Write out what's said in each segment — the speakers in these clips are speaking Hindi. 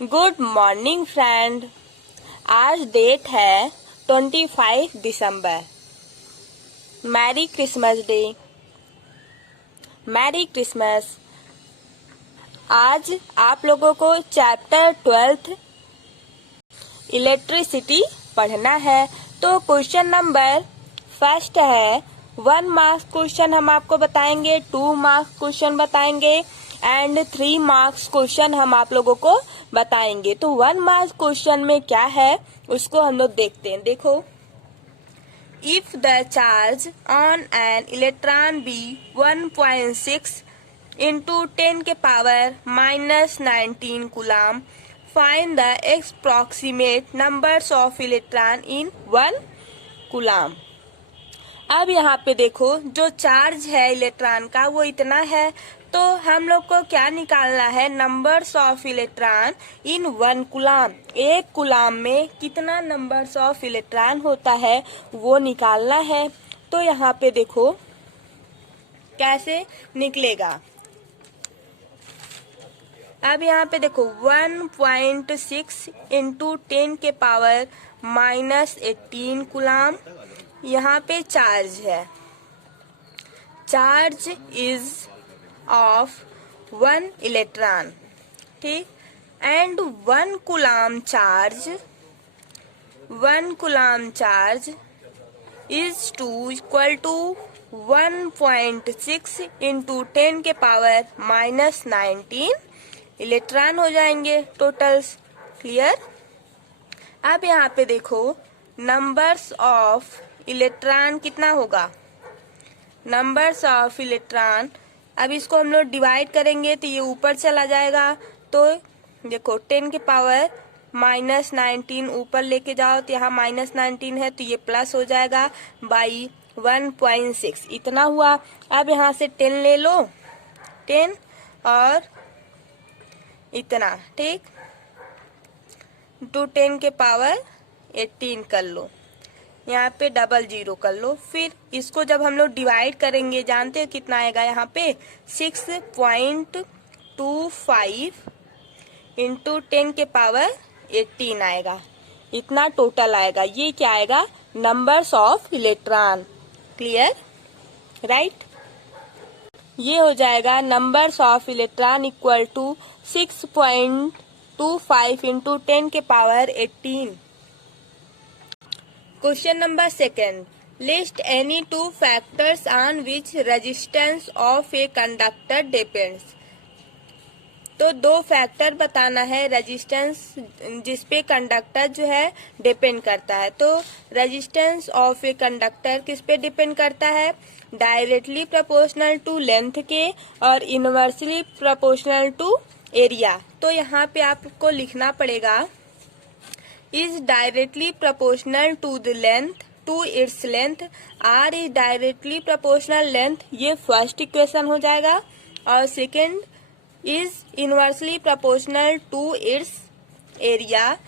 Good morning friend. आज डेट है 25 दिसंबर। Merry Christmas day. Merry Christmas. आज आप लोगों को चैप्टर 12 इलेक्ट्रिसिटी पढ़ना है। तो क्वेश्चन नंबर फर्स्ट है 1 मार्क्स क्वेश्चन हम आपको बताएंगे, 2 मार्क्स क्वेश्चन बताएंगे एंड 3 मार्क्स क्वेश्चन हम आप लोगों को बताएंगे। तो 1 मार्क्स क्वेश्चन में क्या है उसको हम लोग देखते हैं। देखो, if the charge on an electron be 1.6 into 10 के power -19 coulomb, find the approximate numbers of electron in 1 coulomb. अब यहाँ पे देखो, जो चार्ज है इलेक्ट्रॉन का वो इतना है, तो हम लोग को क्या निकालना है, numbers of electron in 1 coulomb. 1 coulomb में कितना नंबर्स ऑफ इलेक्ट्रॉन होता है वो निकालना है। तो यहाँ पे देखो कैसे निकलेगा। अब यहाँ पे देखो 1.6 इंटू 10 के पावर -18 कूलम यहाँ पे चार्ज है। चार्ज इज ऑफ 1 इलेक्ट्रॉन, ठीक, and 1 coulomb charge is equal to 1.6 into 10 के पावर -19 इलेक्ट्रॉन हो जाएंगे टोटल्स। क्लियर। अब यहाँ पे देखो नंबर्स ऑफ इलेक्ट्रॉन कितना होगा, नंबर्स ऑफ इलेक्ट्रॉन। अब इसको हम लोग डिवाइड करेंगे तो ये ऊपर चला जाएगा। तो देखो 10 के पावर -19 ऊपर लेके जाओ तो यहाँ -19 है तो ये प्लस हो जाएगा बाई 1.6 इतना हुआ। अब यहाँ से 10 ले लो, 10 और इतना, ठीक, 10 के पावर 18 कर लो, यहाँ पे 00 कर लो। फिर इसको जब हम लोग डिवाइड करेंगे जानते हो कितना आएगा, यहाँ पे 6.25 इंटू 10 के पावर 18 आएगा, इतना टोटल आएगा। ये क्या आएगा, numbers of electron. Clear, right. ये हो जाएगा numbers of electron equal to 6.25 into 10 के power 18। Question number second, list any 2 factors on which resistance of a conductor depends. तो 2 फैक्टर बताना है रेजिस्टेंस जिसपे कंडक्टर जो है डिपेंड करता है। तो रेजिस्टेंस ऑफ ए कंडक्टर किस पे डिपेंड करता है, डायरेक्टली प्रोपोर्शनल टू लेंथ के और इनवर्सली प्रोपोर्शनल टू एरिया। तो यहाँ पे आपको लिखना पड़ेगा is directly proportional to the length to its length, r is directly proportional length, ये फर्स्ट इक्वेशन हो जाएगा। और second is inversely proportional to its area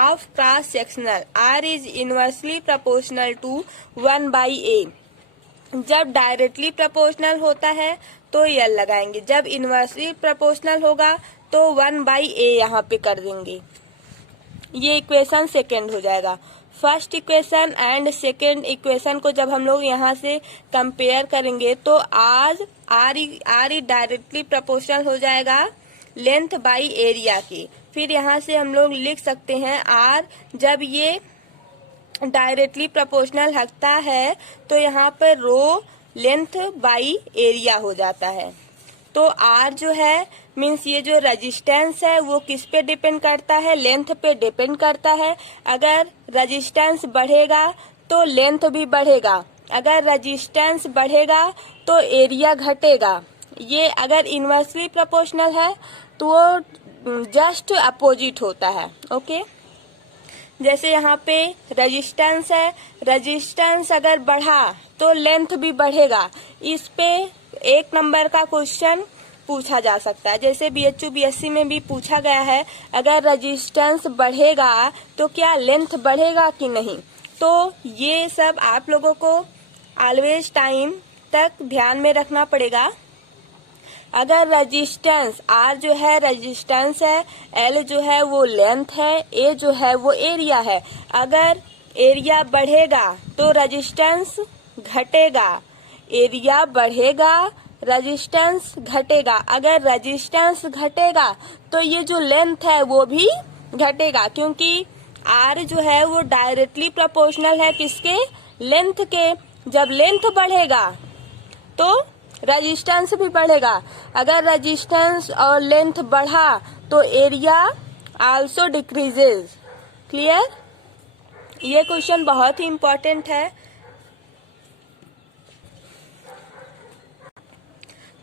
of cross sectional, r is inversely proportional to 1/a। जब डायरेक्टली प्रोपोर्शनल होता है तो यल लगाएंगे, जब इनवर्सली प्रोपोर्शनल होगा तो 1/a यहाँ पे कर देंगे। ये इक्वेशन सेकेंड हो जाएगा। First equation and second equation को जब हम लोग यहाँ से कंपेयर करेंगे तो आर डायरेक्टली प्रोपोर्शनल हो जाएगा लेंथ बाई एरिया की। फिर यहाँ से हम लोग लिख सकते हैं आर, जब ये डायरेक्टली प्रोपोर्शनल लगता है तो यहाँ पर रो लेंथ बाई एरिया हो जाता है। तो आर जो है मीन्स ये जो रेजिस्टेंस है वो किस पे डिपेंड करता है, लेंथ पे डिपेंड करता है। अगर रेजिस्टेंस बढ़ेगा तो लेंथ भी बढ़ेगा, अगर रेजिस्टेंस बढ़ेगा तो एरिया घटेगा। ये अगर इनवर्सली प्रोपोर्शनल है तो वो जस्ट अपोजिट होता है। ओके, जैसे यहाँ पे रेजिस्टेंस है, रेजिस्टेंस अगर बढ़ा तो लेंथ भी बढ़ेगा। इस पे 1 नंबर का क्वेश्चन पूछा जा सकता है, जैसे BHU BSc में भी पूछा गया है, अगर रेजिस्टेंस बढ़ेगा तो क्या लेंथ बढ़ेगा कि नहीं। तो ये सब आप लोगों को ऑलवेज टाइम तक ध्यान में रखना पड़ेगा। अगर रेजिस्टेंस आर जो है रेजिस्टेंस है, एल जो है वो लेंथ है, ए जो है वो एरिया है। अगर एरिया बढ़ेगा तो रेजिस्टेंस घटेगा, एरिया बढ़ेगा रेजिस्टेंस घटेगा। अगर रेजिस्टेंस घटेगा तो ये जो लेंथ है वो भी घटेगा, क्योंकि आर जो है वो डायरेक्टली प्रोपोर्शनल है किसके, लेंथ के। जब लेंथ बढ़ेगा तो रेजिस्टेंस भी बढ़ेगा। अगर रेजिस्टेंस और लेंथ बढ़ा तो एरिया आल्सो डिक्रीजेज। क्लियर? ये क्वेश्चन बहुत ही इंपॉर्टेंट है।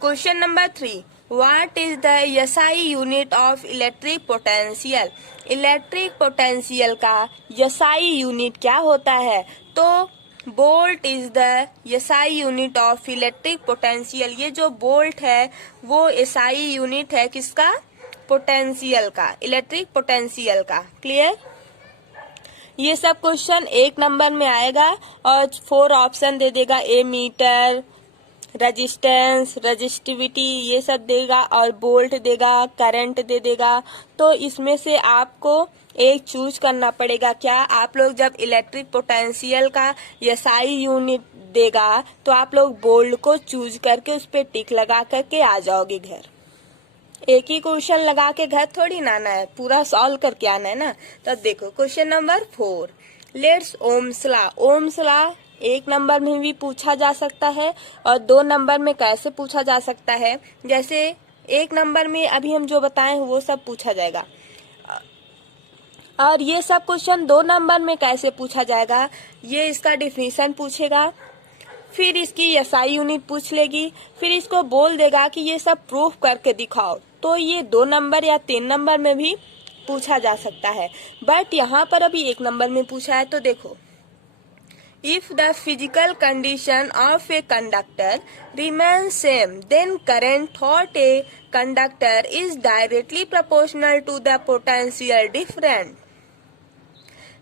Question number 3, what is the SI unit of electric potential? Electric potential का एसआई यूनिट क्या होता है? तो volt is the SI unit of electric potential. ये जो वोल्ट है वो एसआई यूनिट है किसका, पोटेंशियल का, इलेक्ट्रिक पोटेंशियल का। क्लियर? ये सब क्वेश्चन 1 नंबर में आएगा और 4 ऑप्शन दे देगा, ए मीटर, रेजिस्टेंस, रेजिस्टिविटी ये सब देगा और वोल्ट देगा, करंट दे देगा। तो इसमें से आपको एक चूज करना पड़ेगा। क्या आप लोग जब इलेक्ट्रिक पोटेंशियल का एसआई यूनिट देगा तो आप लोग बोल्ड को चूज करके उस पर टिक लगा करके आ जाओगे घर। एक ही क्वेश्चन लगा के घर थोड़ी ना आना है, पूरा सॉल्व करके आना है ना। तो देखो question number 4, let's Ohm's law. Ohm's law 1 number में भी पूछा जा सकता है और 2 नंबर में कैसे पूछा जा सकता है। जैसे 1 नंबर में अभी हम जो बताए वो सब पूछा जाएगा और ये सब क्वेश्चन 2 नंबर में कैसे पूछा जाएगा, ये इसका डिफिनीशन पूछेगा, फिर इसकी एसआई यूनिट पूछ लेगी, फिर इसको बोल देगा कि ये सब प्रूफ करके दिखाओ। तो ये 2 नंबर या 3 नंबर में भी पूछा जा सकता है, बट यहाँ पर अभी 1 नंबर में पूछा है। तो देखो, if the physical condition of a conductor remain same then current through a conductor is directly proportional to the potential difference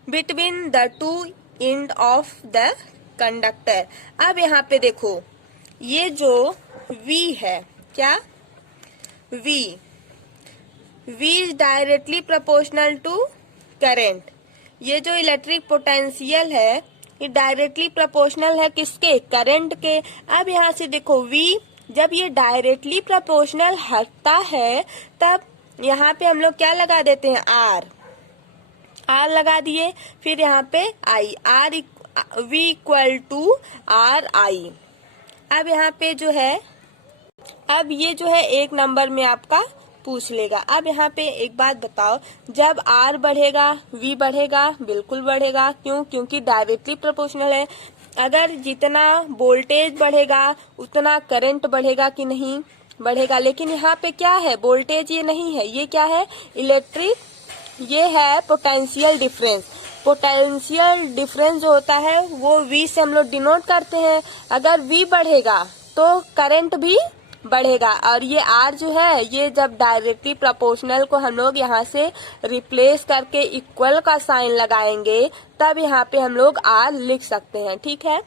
between the 2 end of the conductor. अब यहाँ पे देखो, ये जो V है, क्या V is directly proportional to current. ये जो इलेक्ट्रिक पोटेंशियल है ये डायरेक्टली प्रोपोर्शनल है किसके, करंट के। अब यहाँ से देखो V जब ये डायरेक्टली प्रोपोर्शनल हटता है तब यहाँ पे हम लोग क्या लगा देते हैं, R लगा दिए, फिर यहाँ पे I, V equal to R I. अब यहाँ पे जो है, अब ये जो है 1 नंबर में आपका पूछ लेगा। अब यहाँ पे एक बात बताओ, जब R बढ़ेगा V बढ़ेगा, बिल्कुल बढ़ेगा। क्यों? क्योंकि डायरेक्टली प्रोपोर्शनल है। अगर जितना वोल्टेज बढ़ेगा उतना करंट बढ़ेगा कि नहीं बढ़ेगा। लेकिन यहाँ पे क्या है, वोल्टेज ये नहीं है, ये क्या है, इलेक्ट्रिक, ये है पोटेंशियल डिफरेंस। पोटेंशियल डिफरेंस जो होता है वो V से हम लोग डिनोट करते हैं। अगर V बढ़ेगा तो करंट भी बढ़ेगा और ये R जो है ये जब डायरेक्टली प्रोपोर्शनल को हम लोग यहाँ से रिप्लेस करके इक्वल का साइन लगाएंगे तब यहाँ पे हम लोग R लिख सकते हैं। ठीक है,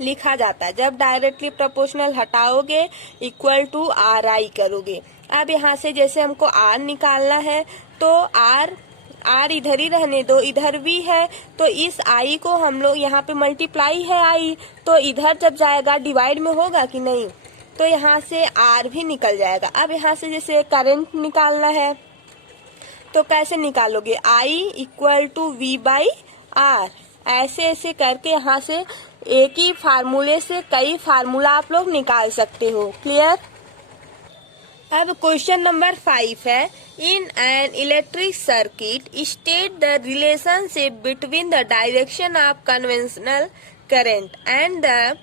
लिखा जाता है। जब डायरेक्टली प्रोपोर्शनल हटाओगे इक्वल टू RI करोगे। अब यहाँ से जैसे हमको R निकालना है तो R इधर ही रहने दो, इधर V है तो इस I को हम लोग यहाँ पे मल्टीप्लाई है I, तो इधर जब जाएगा डिवाइड में होगा कि नहीं, तो यहाँ से R भी निकल जाएगा। अब यहाँ से जैसे करंट निकालना है तो कैसे निकालोगे, I equal to V by R। ऐसे ऐसे करके यहाँ से एक ही फार्मूले से कई फार्मूला आप लोग निकाल सकते हो। क्लियर? अब क्वेश्चन नंबर 5 है, इन an electric circuit state the relationship between the direction of conventional current and the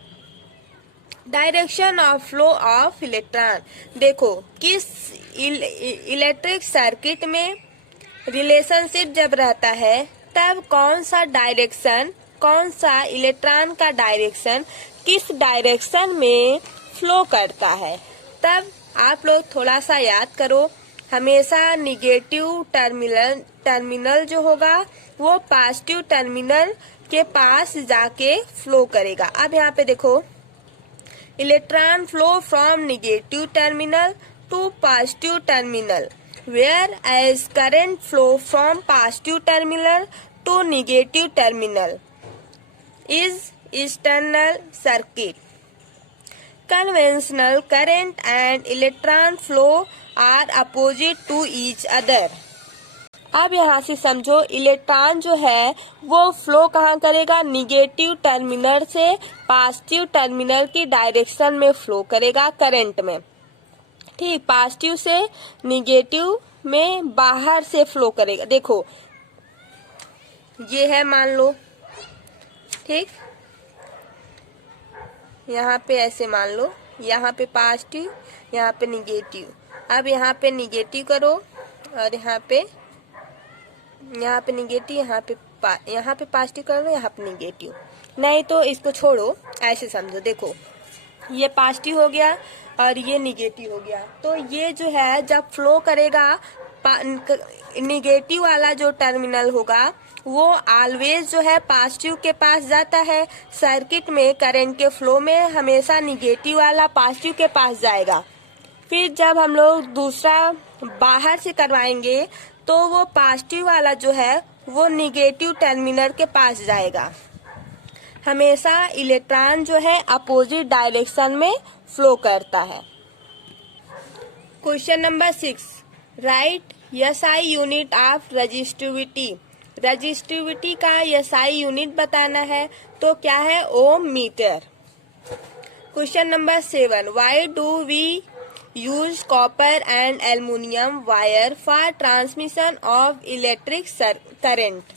direction of flow of electron. देखो, किस इलेक्ट्रिक सर्किट में रिलेशनशिप जब रहता है तब कौन सा डायरेक्शन, कौन सा इलेक्ट्रॉन का डायरेक्शन किस डायरेक्शन में फ्लो करता है। तब आप लोग थोड़ा सा याद करो, हमेशा निगेटिव टर्मिनल जो होगा वो पॉजिटिव टर्मिनल के पास जाके फ्लो करेगा। अब यहाँ पे देखो, electron flow from negative terminal to positive terminal, where as current flow from positive terminal to negative terminal is external circuit. Conventional current and electron flow are opposite to each other. अब यहाँ से समझो, इलेक्ट्रॉन जो है वो फ्लो कहाँ करेगा, निगेटिव टर्मिनल से पॉजिटिव टर्मिनल की डायरेक्शन में फ्लो करेगा करंट में। ठीक, पॉजिटिव से निगेटिव में बाहर से फ्लो करेगा। देखो ये है, मान लो, ठीक, यहाँ पे ऐसे मान लो, यहाँ पे पॉजिटिव, यहाँ पे निगेटिव। अब यहाँ पे निगेटिव करो और यहाँ पे निगेटिव, यहाँ पे पॉजिटिव करो, यहाँ पे निगेटिव। नहीं तो इसको छोड़ो, ऐसे समझो। देखो ये पॉजिटिव हो गया और ये निगेटिव हो गया, तो ये जो है जब फ्लो करेगा, निगेटिव वाला जो टर्मिनल होगा वो ऑलवेज जो है पॉजिटिव के पास जाता है। सर्किट में करंट के फ्लो में हमेशा निगेटिव वाला पॉजिटिव के पास जाएगा। फिर जब हम लोग दूसरा बाहर से करवाएंगे तो वो पॉजिटिव वाला जो है वो निगेटिव टर्मिनल के पास जाएगा। हमेशा इलेक्ट्रॉन जो है अपोजिट डायरेक्शन में फ्लो करता है। Question number 6, write SI unit of resistivity. Resistivity का एसआई यूनिट बताना है, तो क्या है, ohm metre. Question number 7, why do we use copper and aluminium wire for transmission of electric current.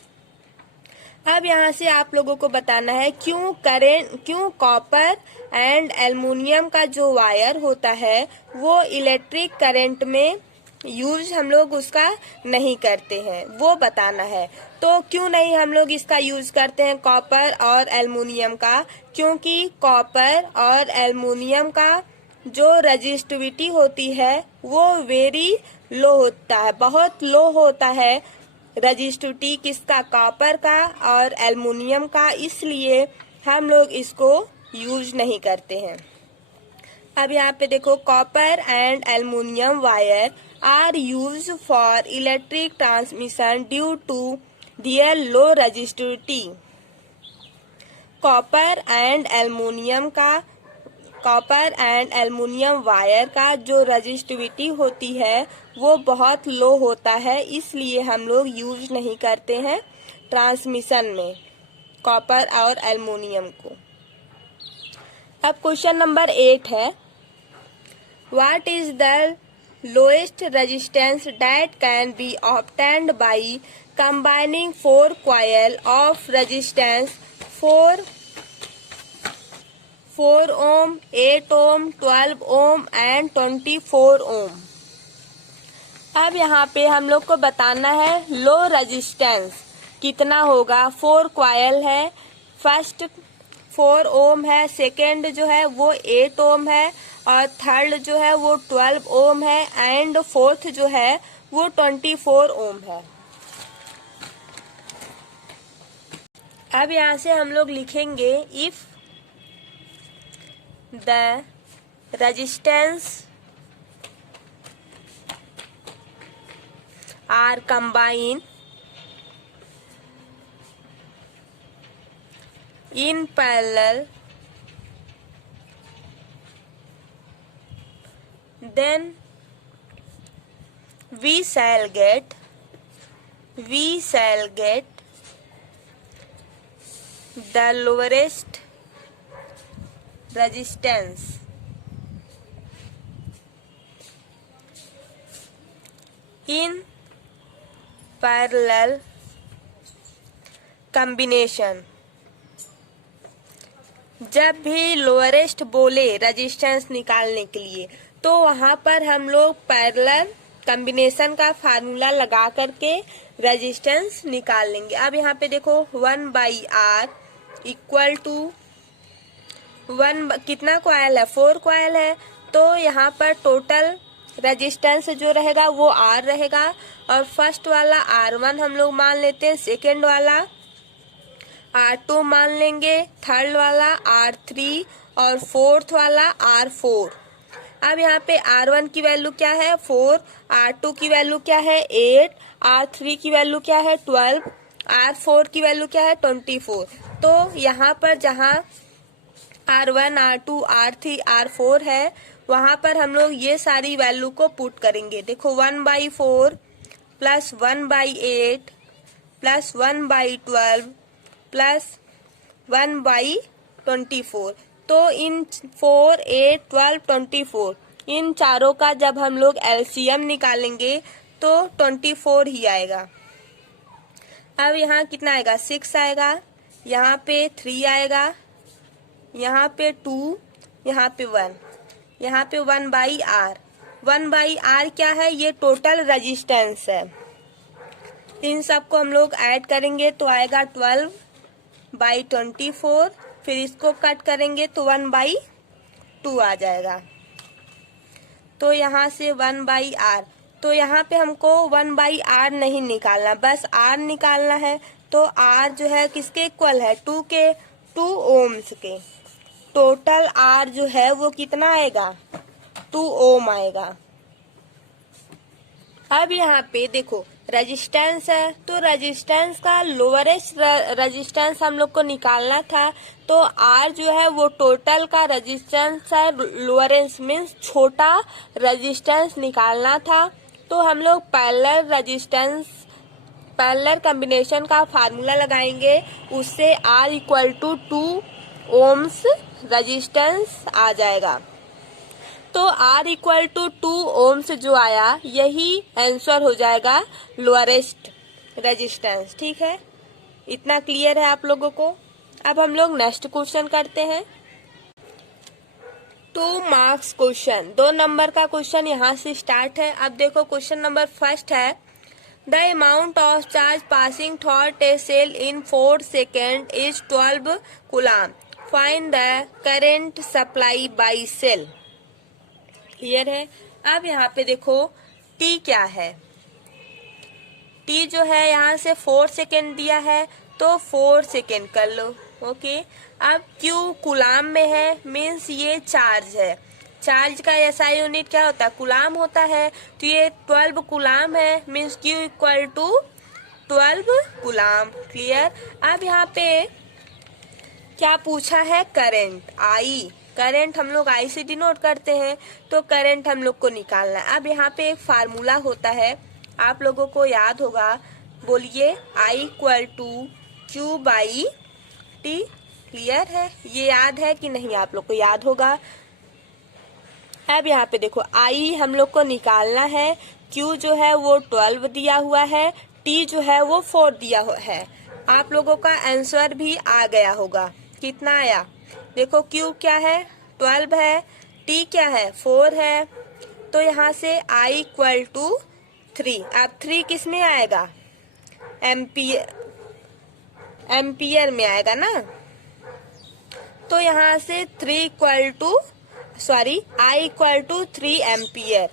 अब यहाँ से आप लोगों को बताना है क्यों कॉपर एंड एल्युमिनियम का जो वायर होता है वो इलेक्ट्रिक करंट में यूज हम लोग उसका नहीं करते हैं, वो बताना है। तो क्यों नहीं हम लोग इसका यूज करते हैं कॉपर और एल्युमिनियम का, क्योंकि कॉपर और एल्युमिनियम का जो रजिस्टिविटी होती है वो वेरी लो होता है, बहुत लो होता है रजिस्टिविटी किसका, कॉपर का और एल्युमिनियम का, इसलिए हम लोग इसको यूज नहीं करते हैं। अब यहाँ पे देखो, copper and aluminium wire are use for electric transmission due to their low resistivity. Copper and aluminium wire का जो रजिस्टिविटी होती है वो बहुत लो होता है, इसलिए हम लोग यूज नहीं करते हैं ट्रांसमिशन में कॉपर और एल्युमिनियम को। अब क्वेश्चन नंबर 8 है, what is the lowest resistance that can be obtained by combining 4 coil of resistance 4 ohm, 8 ohm, 12 ohm and 24 ohm. अब यहाँ पे हम लोग को बताना है लो रेजिस्टेंस कितना होगा। 4 कॉइल है, फर्स्ट 4 ओम है, सेकेंड जो है वो 8 ओम है और थर्ड जो है वो 12 ओम है एंड फोर्थ जो है वो 24 ओम है। अब यहाँ से हम लोग लिखेंगे, if the resistance R combine in parallel, then we shall get the lowest resistance in parallel combination। जब भी लोअरेस्ट बोले रेजिस्टेंस निकालने के लिए तो वहां पर हम लोग पैरेलल कॉम्बिनेशन का फार्मूला लगा करके रेजिस्टेंस निकाल लेंगे। अब यहाँ पे देखो 1/R इक्वल टू 1, कितना कॉइल है, 4 कॉइल है, तो यहाँ पर टोटल रेजिस्टेंस जो रहेगा वो R रहेगा और फर्स्ट वाला R1 हम लोग मान लेते हैं, सेकेंड वाला R2 मान लेंगे, थर्ड वाला R3 और फोर्थ वाला R4। अब यहाँ पे R1 की वैल्यू क्या है 4, R2 की वैल्यू क्या है 8, R3 की वैल्यू क्या है 12, R4 की वैल्यू क्या है 24। तो यहाँ पर जहाँ R1, R2, R3, R4 है वहां पर हम लोग ये सारी वैल्यू को पुट करेंगे। देखो 1/4 प्लस 1/8 प्लस 1/12 प्लस 1/24। तो इन 4, 8, 12, 24 इन चारों का जब हम लोग एलसीएम निकालेंगे तो 24 ही आएगा। अब यहाँ कितना आएगा 6 आएगा, यहाँ पे 3 आएगा, यहाँ पे 2, यहाँ पे 1, यहाँ पे 1/R। 1/R क्या है, ये टोटल रेजिस्टेंस है। इन सबको हम लोग ऐड करेंगे तो आएगा 12/24, फिर इसको कट करेंगे तो 1/2 आ जाएगा। तो यहाँ से 1/R, तो यहाँ पे हमको 1/R नहीं निकालना, बस R निकालना है। तो R जो है किसके इक्वल है 2 के, 2 ओम्स के। टोटल R जो है वो कितना आएगा 2 ओम आएगा। अब यहाँ पे देखो रेजिस्टेंस है, तो रेजिस्टेंस का लोअरेस्ट रेजिस्टेंस हम लोग को निकालना था। तो R जो है वो टोटल का रेजिस्टेंस है, लोअरेस्ट मीन्स छोटा रेजिस्टेंस निकालना था। तो हम लोग पैरेलल कॉम्बिनेशन का फार्मूला लगाएंगे, उससे R equal to 2 ohms resistance आ जाएगा। तो R इक्वल टू 2 ओम्स जो आया यही आंसर हो जाएगा लोअरेस्ट रेजिस्टेंस। ठीक है, इतना क्लियर है आप लोगों को। अब हम लोग नेक्स्ट क्वेश्चन करते हैं। 2 मार्क्स क्वेश्चन, 2 नंबर का क्वेश्चन यहाँ से स्टार्ट है। अब देखो क्वेश्चन नंबर फर्स्ट है, the amount of charge passing through a cell in 4 second is 12 coulomb, find the current supply by cell. Clear है। अब यहाँ पे देखो T क्या है, T जो है यहाँ से 4 सेकेंड दिया है तो 4 सेकेंड कर लो। ओके, अब Q कूलाम में है, मीन्स ये चार्ज है। चार्ज का एसआई यूनिट क्या होता है कूलाम होता है, तो ये 12 कूलाम है, means Q equal to 12 coulomb. Clear. अब यहाँ पे क्या पूछा है करंट I, करंट हम लोग I से डिनोट करते हैं, तो करंट हम लोग को निकालना है। अब यहाँ पे एक फार्मूला होता है, आप लोगों को याद होगा, बोलिए I equal to Q by T। Clear है, ये याद है कि नहीं, आप लोग को याद होगा। अब यहाँ पे देखो I हम लोग को निकालना है, Q जो है वो 12 दिया हुआ है, T जो है वो 4 दिया हुआ है। आप लोगों का आंसर भी आ गया होगा, कितना आया देखो, Q क्या है 12 है, T क्या है 4 है, तो यहाँ से I इक्वल टू 3। अब 3 किस में आएगा एम्पियर में आएगा ना, तो यहाँ से 3 equal to I equal to 3 ampere,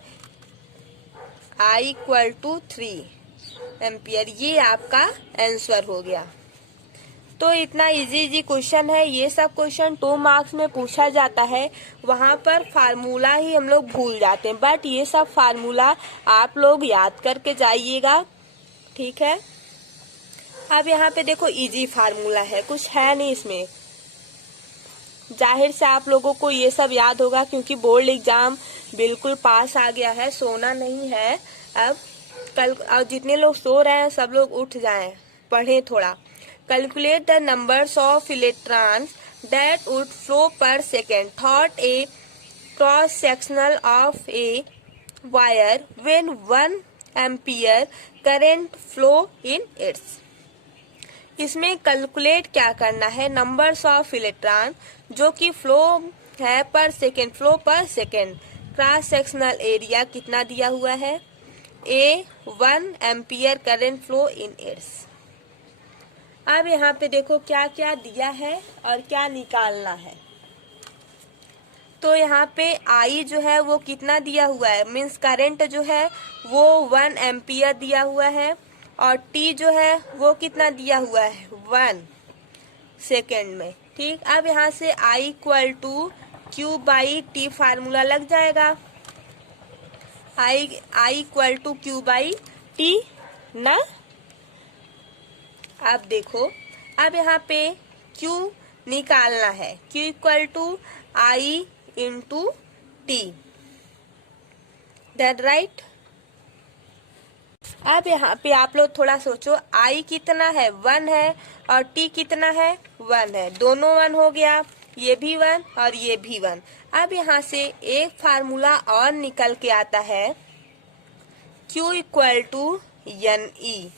I equal to 3 ampere, ये आपका आंसर हो गया। तो इतना इजी क्वेश्चन है। ये सब क्वेश्चन 2 मार्क्स में पूछा जाता है, वहां पर फार्मूला ही हम लोग भूल जाते हैं, बट ये सब फार्मूला आप लोग याद करके जाइएगा। ठीक है। अब यहाँ पे देखो इजी फार्मूला है, कुछ है नहीं इसमें, जाहिर से आप लोगों को ये सब याद होगा क्योंकि बोर्ड एग्जाम बिल्कुल पास आ गया है, सोना नहीं है। अब कल जितने लोग सो रहे हैं सब लोग उठ जाएं, पढ़ें थोड़ा। Calculate the numbers of electrons that would flow per second through a cross sectional of a wire when 1 ampere current flow in its। इसमें कैलकुलेट क्या करना है, नंबर्स ऑफ इलेक्ट्रॉन जो कि फ्लो है पर सेकेंड, फ्लो पर सेकेंड। क्रॉस सेक्शनल एरिया कितना दिया हुआ है, A 1 ampere current flow in its. अब यहाँ पे देखो क्या क्या दिया है और क्या निकालना है। तो यहाँ पे I जो है वो कितना दिया हुआ है, मीन्स करंट जो है वो 1 एम्पियर दिया हुआ है, और T जो है वो कितना दिया हुआ है 1। सेकेंड में। ठीक, अब यहाँ से I equal to Q by T formula लग जाएगा। I equal to Q by T ना। अब देखो, अब यहाँ पे Q निकालना है। Q equal to I into T, that right. अब यहाँ पे आप लोग थोड़ा सोचो, I कितना है 1 है और T कितना है 1 है, दोनों 1 हो गया, ये भी 1 और ये भी 1। अब यहाँ से एक फार्मूला और निकल के आता है, Q equal to N E,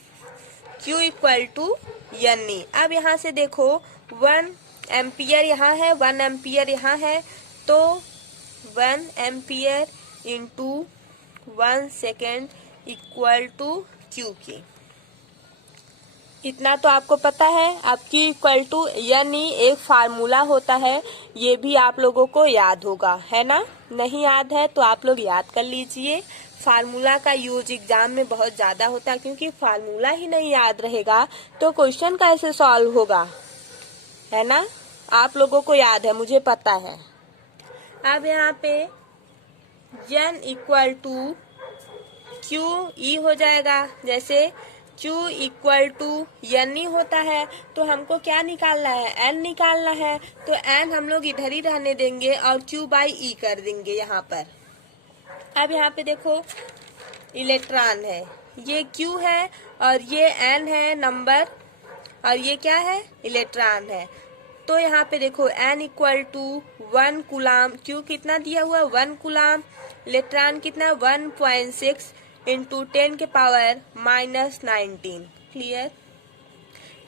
Q equal to N E. अब यहाँ से देखो 1 एम्पियर यहाँ है, 1 एम्पियर यहाँ है, तो 1 ampere into 1 second equal to Q की। इतना तो आपको पता है। अब Q इक्वल टू यानी एक फार्मूला होता है, ये भी आप लोगों को याद होगा, है ना। नहीं याद है तो आप लोग याद कर लीजिए। फार्मूला का यूज एग्जाम में बहुत ज्यादा होता है, क्योंकि फार्मूला ही नहीं याद रहेगा तो क्वेश्चन कैसे सॉल्व होगा, है ना। आप लोगों को याद है, मुझे पता है। अब यहाँ पे n equal to Q E हो जाएगा। जैसे Q equal to N E होता है, तो हमको क्या निकालना है, n निकालना है। तो n हम लोग इधर ही रहने देंगे और Q बाई ई कर देंगे यहाँ पर। अब यहाँ पे देखो इलेक्ट्रॉन है, ये Q है और ये n है नंबर, और ये क्या है, इलेक्ट्रॉन है। तो यहाँ पे देखो n equal to 1 coulomb, Q कितना दिया हुआ है 1 कूलाम, इलेक्ट्रॉन कितना 1.6 इंटू 10 के पावर -19। क्लियर।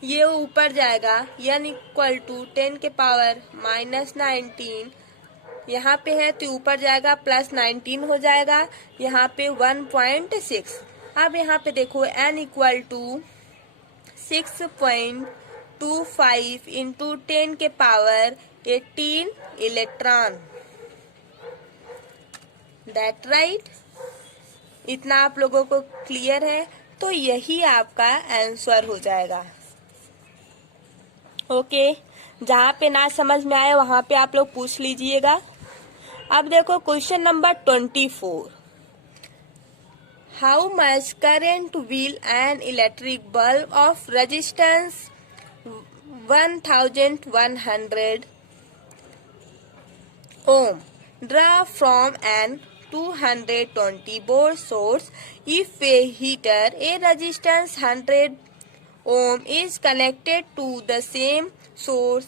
ये ऊपर जाएगा, n इक्वल टू 10 के पावर -19, यहाँ पे है तो ऊपर जाएगा +19 हो जाएगा, यहाँ पे 1.6। अब यहाँ पे देखो n इक्वल टू 6.25 इंटू 10 के पावर 18 इलेक्ट्रॉन, दैट राइट। इतना आप लोगों को क्लियर है, तो यही आपका आंसर हो जाएगा। ओके, जहाँ पे ना समझ में आए वहाँ पे आप लोग पूछ लीजिएगा। अब देखो question number 24। How much current will an electric bulb of resistance 1100 ohm draw from an 220 volt source if a heater a resistance 100 ohm is connected to the same source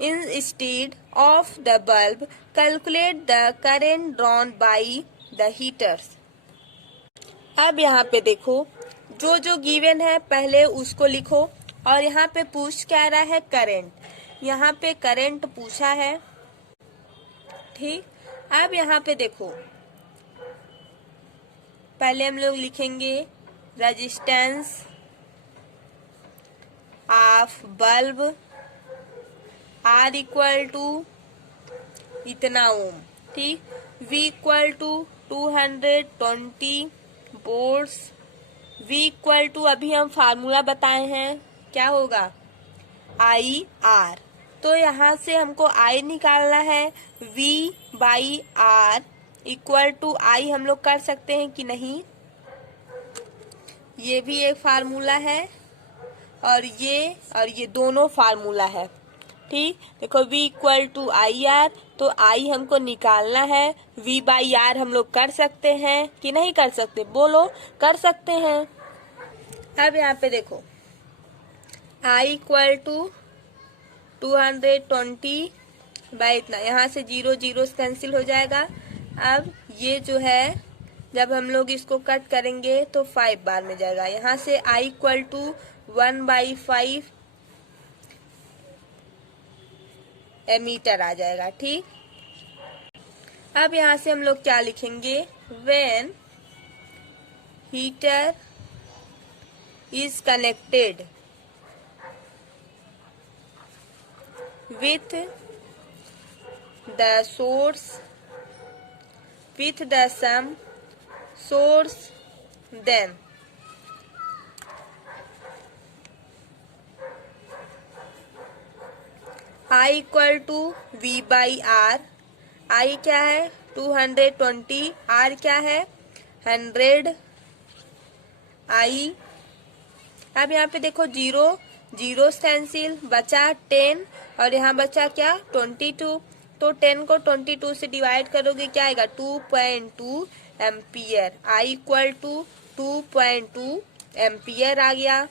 instead of the bulb. Calculate the current drawn by the heaters. अब यहाँ पे देखो, जो जो गिवन है पहले उसको लिखो, और यहाँ पे पूछ क्या रहा है, करंट। यहाँ पे करंट पूछा है, ठीक। अब यहाँ पे देखो, पहले हम लोग लिखेंगे resistance of bulb R equal to इतना ओम, ठीक। V equal to 220 volts, V equal to अभी हम फार्मूला बताए हैं, क्या होगा, IR। तो यहाँ से हमको I निकालना है, V by R equal to I हम लोग कर सकते हैं कि नहीं, ये भी एक फार्मूला है और ये दोनों फार्मूला है, ठीक। देखो V इक्वल टू IR, तो I हमको निकालना है, V बाई R हम लोग कर सकते हैं कि नहीं कर सकते, बोलो, कर सकते हैं। अब यहाँ पे देखो I इक्वल टू 220 बाई इतना, यहाँ से 0 0 कैंसिल हो जाएगा। अब ये जो है जब हम लोग इसको कट करेंगे तो 5 बार में जाएगा, यहाँ से I इक्वल टू 1/5 एमीटर आ जाएगा, ठीक। अब यहाँ से हम लोग क्या लिखेंगे, when heater is connected with the source with the sum source, then I equal to V by R. I क्या है 220, R क्या है 100 I। अब यहाँ पे देखो जीरो जीरो कैंसिल, बचा 10 और यहाँ बचा क्या 22। तो 10 को 22 से डिवाइड करोगे क्या आएगा 2.2 ampere. I equal to 2.2 ampere आ गया,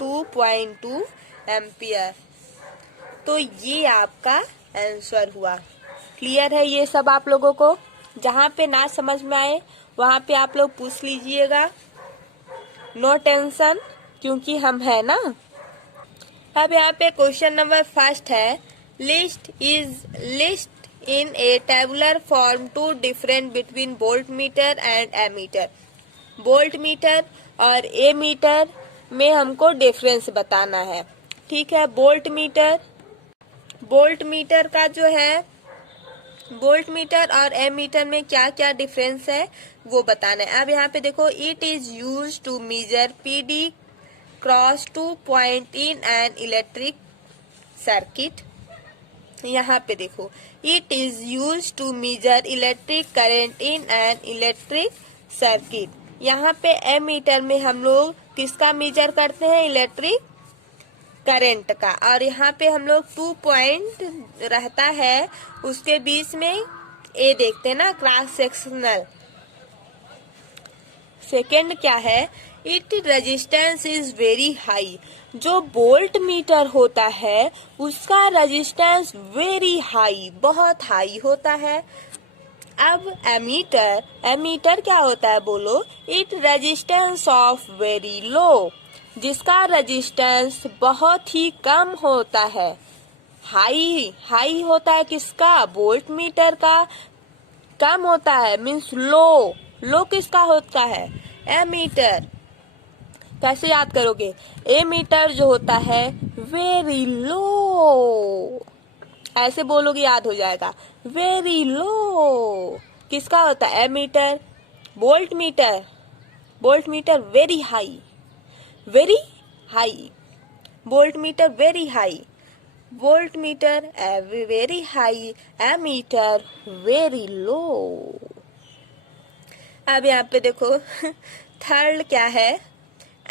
2.2 एम्पियर। तो ये आपका आंसर हुआ। क्लियर है ये सब आप लोगों को? जहाँ पे ना समझ में आए वहाँ पे आप लोग पूछ लीजिएगा, नो टेंशन, क्योंकि हम है ना। अब यहाँ पे क्वेश्चन नंबर फर्स्ट है, list in a tabular form to different between volt meter and ammeter. Volt meter और ए मीटर में हमको डिफरेंस बताना है। ठीक है, वोल्ट मीटर का जो है, वोल्ट मीटर और एमीटर में क्या क्या डिफरेंस है वो बताना है। अब यहाँ पे देखो, it is use to measure PD cross two point in an electric circuit. यहाँ पे देखो, it is use to measure electric current in an electric circuit. यहाँ पे एमीटर में हम लोग किसका मेजर करते हैं, इलेक्ट्रिक करंट का। और यहाँ पे हम लोग 2 पॉइंट रहता है, उसके बीच में ए देखते हैं ना, क्रॉस सेक्शनल। सेकेंड क्या है, it resistance is very high. जो वोल्ट मीटर होता है उसका रेजिस्टेंस वेरी हाई, बहुत हाई होता है। अब एमीटर क्या होता है बोलो, it resistance of very low, जिसका रेजिस्टेंस बहुत ही कम होता है। हाई होता है किसका, वोल्ट मीटर का। कम होता है मीन्स लो किसका होता है, एमीटर। कैसे याद करोगे, एमीटर जो होता है वेरी लो, ऐसे बोलोगे याद हो जाएगा, वेरी लो किसका होता है, ammeter. Volt meter very high, volt meter very high, volt meter very high, ammeter very low. अब यहाँ पे देखो थर्ड क्या है,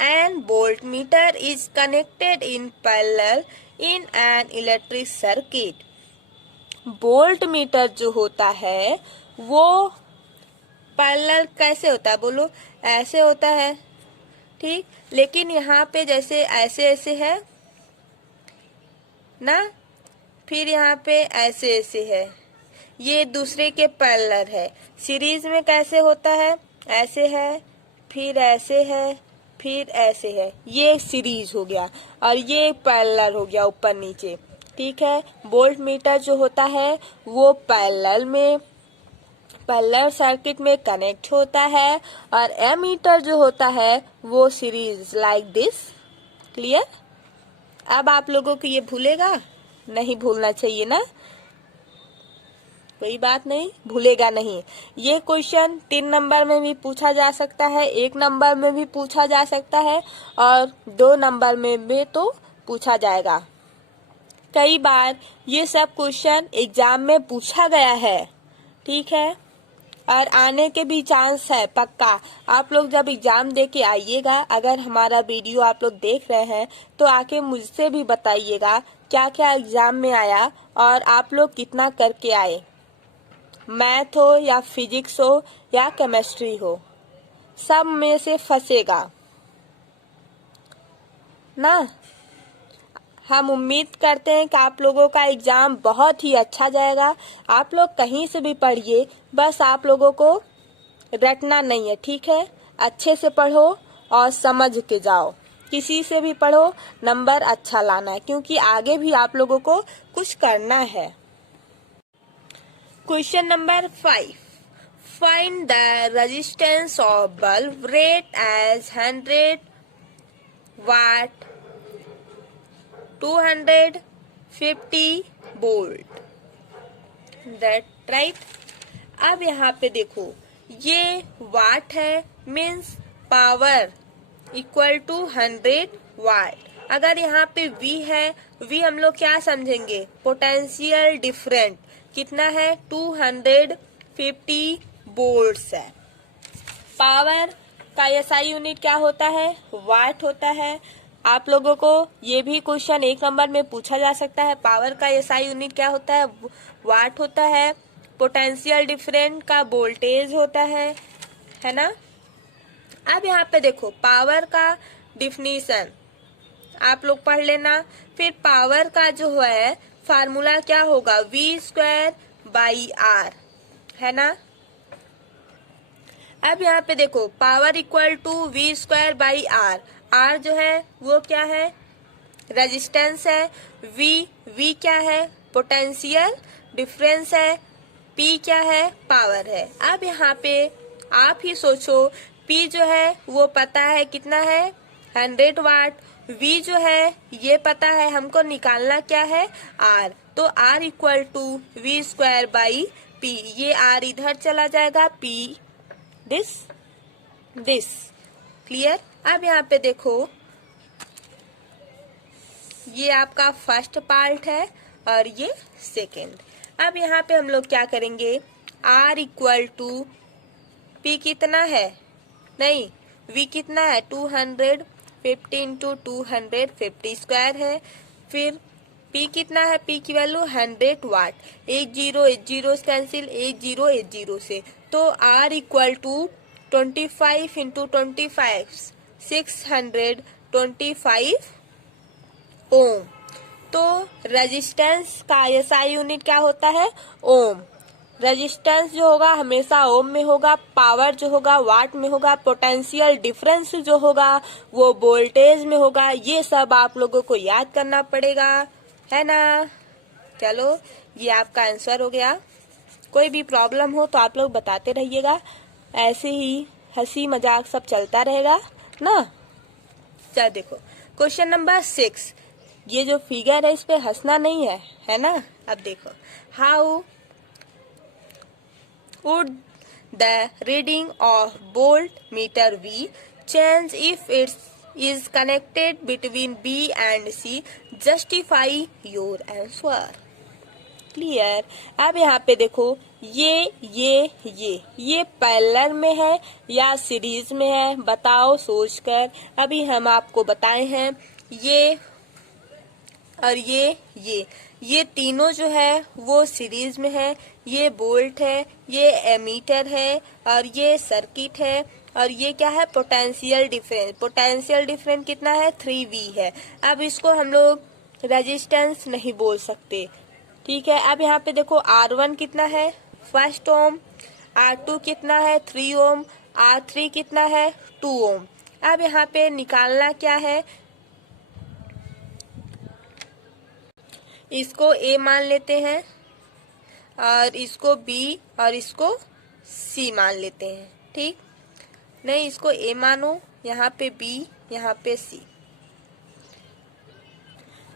an volt meter is connected in parallel in an electric circuit. Volt meter जो होता है वो पैरेलल कैसे होता है बोलो, ऐसे होता है, ठीक। लेकिन यहाँ पे जैसे ऐसे है ना, फिर यहाँ पे ऐसे है, ये दूसरे के पैरेलल है। सीरीज में कैसे होता है, ऐसे है, फिर ऐसे है, फिर ऐसे है, ये सीरीज हो गया और ये पैरेलल हो गया ऊपर नीचे। ठीक है, वोल्ट मीटर जो होता है वो पैरेलल सर्किट में कनेक्ट होता है और एमीटर जो होता है वो सीरीज लाइक दिस। क्लियर? अब आप लोगों को ये भूलेगा नहीं, भूलना चाहिए ना, कोई बात नहीं, भूलेगा नहीं। ये क्वेश्चन 3 नंबर में भी पूछा जा सकता है, 1 नंबर में भी पूछा जा सकता है और 2 नंबर में भी तो पूछा जाएगा। कई बार ये सब क्वेश्चन एग्जाम में पूछा गया है, ठीक है, और आने के भी चांस है पक्का। आप लोग जब एग्जाम दे के आइएगा, अगर हमारा वीडियो आप लोग देख रहे हैं तो आके मुझसे भी बताइएगा क्या क्या एग्जाम में आया और आप लोग कितना करके आए। मैथ हो या फिजिक्स हो या केमिस्ट्री हो, सब में से फंसेगा ना। हम उम्मीद करते हैं कि आप लोगों का एग्जाम बहुत ही अच्छा जाएगा। आप लोग कहीं से भी पढ़िए, बस आप लोगों को रटना नहीं है, ठीक है। अच्छे से पढ़ो और समझ के जाओ, किसी से भी पढ़ो, नंबर अच्छा लाना है, क्योंकि आगे भी आप लोगों को कुछ करना है। Question number 5, find the resistance of bulb rate as 100 watt 250 volt, that right. अब यहाँ पे देखो, ये वाट है means power equal to 100 watt. अगर यहाँ पे V है, V हम लोग क्या समझेंगे, पोटेंशियल डिफरेंट। कितना है, 250 वोल्ट्स है। पावर का एसआई यूनिट क्या होता है, वाट होता है। आप लोगों को ये भी क्वेश्चन 1 नंबर में पूछा जा सकता है। पावर का एसआई यूनिट क्या होता है, वाट होता है। पोटेंशियल डिफरेंट का वोल्टेज होता है ना। अब यहाँ पे देखो पावर का डिफिनीशन आप लोग पढ़ लेना। फिर पावर का जो है फार्मूला क्या होगा, V²/R, है ना। अब यहाँ पे देखो power equal to V²/R। R जो है वो क्या है, रेजिस्टेंस है। V क्या है, पोटेंशियल डिफरेंस है। P क्या है, पावर है। अब यहाँ पे आप ही सोचो, P जो है वो पता है कितना है, 100 वाट। V जो है ये पता है, हमको निकालना क्या है, R। तो R इक्वल टू V²/P। ये R इधर चला जाएगा, P दिस। क्लियर। अब यहाँ पे देखो ये आपका फर्स्ट पार्ट है और ये सेकेंड। अब यहाँ पे हम लोग क्या करेंगे, R इक्वल टू P कितना है, नहीं V कितना है, 250 इंटू 250 स्क्वायर है। फिर P कितना है, P की वैल्यू 100 वाट। 1 0 कैंसिल, 1 0 से। तो R इक्वल टू 25 इंटू 25 625 ओम। तो रेजिस्टेंस का एसआई यूनिट क्या होता है, ओम। रेजिस्टेंस जो होगा हमेशा ओम में होगा, पावर जो होगा वाट में होगा, पोटेंशियल डिफरेंस जो होगा वो वोल्टेज में होगा। ये सब आप लोगों को याद करना पड़ेगा, है ना। चलो ये आपका आंसर हो गया। कोई भी प्रॉब्लम हो तो आप लोग बताते रहिएगा, ऐसे ही हंसी मजाक सब चलता रहेगा ना। चल देखो क्वेश्चन नंबर 6। ये जो फिगर है इस पे हंसना नहीं है ना। अब देखो, how would the reading of voltmeter V change if it is connected between B and C? Justify your answer. Clear. अब यहाँ पे देखो ये पैरेलल में है या सीरीज में है, बताओ सोचकर। अभी हम आपको बताए हैं ये और ये तीनों जो है वो सीरीज में है। ये वोल्ट है, ये एमीटर है और ये सर्किट है। और ये क्या है, पोटेंशियल डिफरेंस। पोटेंशियल डिफरेंस कितना है, 3V है। अब इसको हम लोग रेजिस्टेंस नहीं बोल सकते, ठीक है। अब यहाँ पे देखो R1 कितना है, 1 ओम। R2 कितना है, 3 ओम। R3 कितना है, 2 ओम। अब यहाँ पे निकालना क्या है, इसको A मान लेते हैं और इसको B और इसको C मान लेते हैं, ठीक। नहीं, इसको A मानो, यहाँ पे B, यहाँ पे C।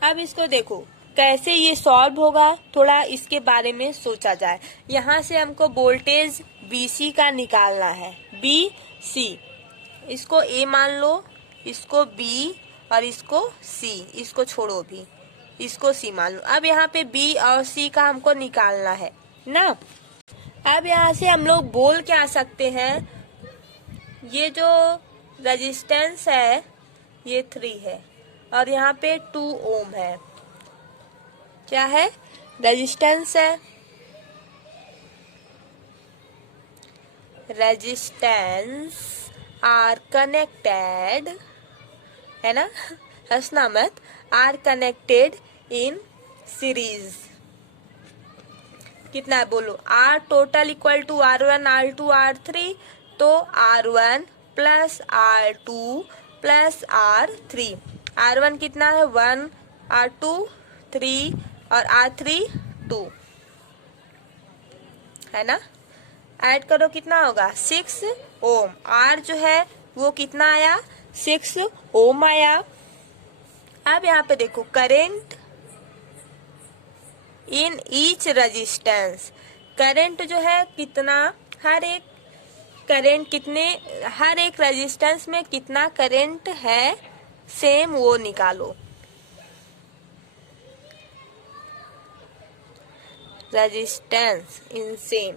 अब इसको देखो कैसे ये सॉल्व होगा, थोड़ा इसके बारे में सोचा जाए। यहाँ से हमको वोल्टेज BC का निकालना है, BC। इसको A मान लो, इसको B और इसको C, इसको छोड़ो भी, इसको C मान लो। अब यहाँ पे B और C का हमको निकालना है ना। अब यहाँ से हम लोग बोल क्या सकते हैं, ये जो रेजिस्टेंस है ये 3 है और यहाँ पे 2 ओम है। क्या है, रेजिस्टेंस है, रेजिस्टेंस आर कनेक्टेड, है ना, हंसना मत, आर कनेक्टेड इन सीरीज। कितना है बोलो, R total equal to R1 R2 R3। तो R1 plus R2 plus R3। R1 कितना है, 1, R2 3 और R3 2, है ना। ऐड करो कितना होगा, 6 ओम। R जो है वो कितना आया, 6 ओम आया। अब यहाँ पे देखो current in each resistance. Current जो है कितना, हर एक करंट कितने, हर एक रेजिस्टेंस में कितना करंट है सेम वो निकालो। रेजिस्टेंस इन सेम,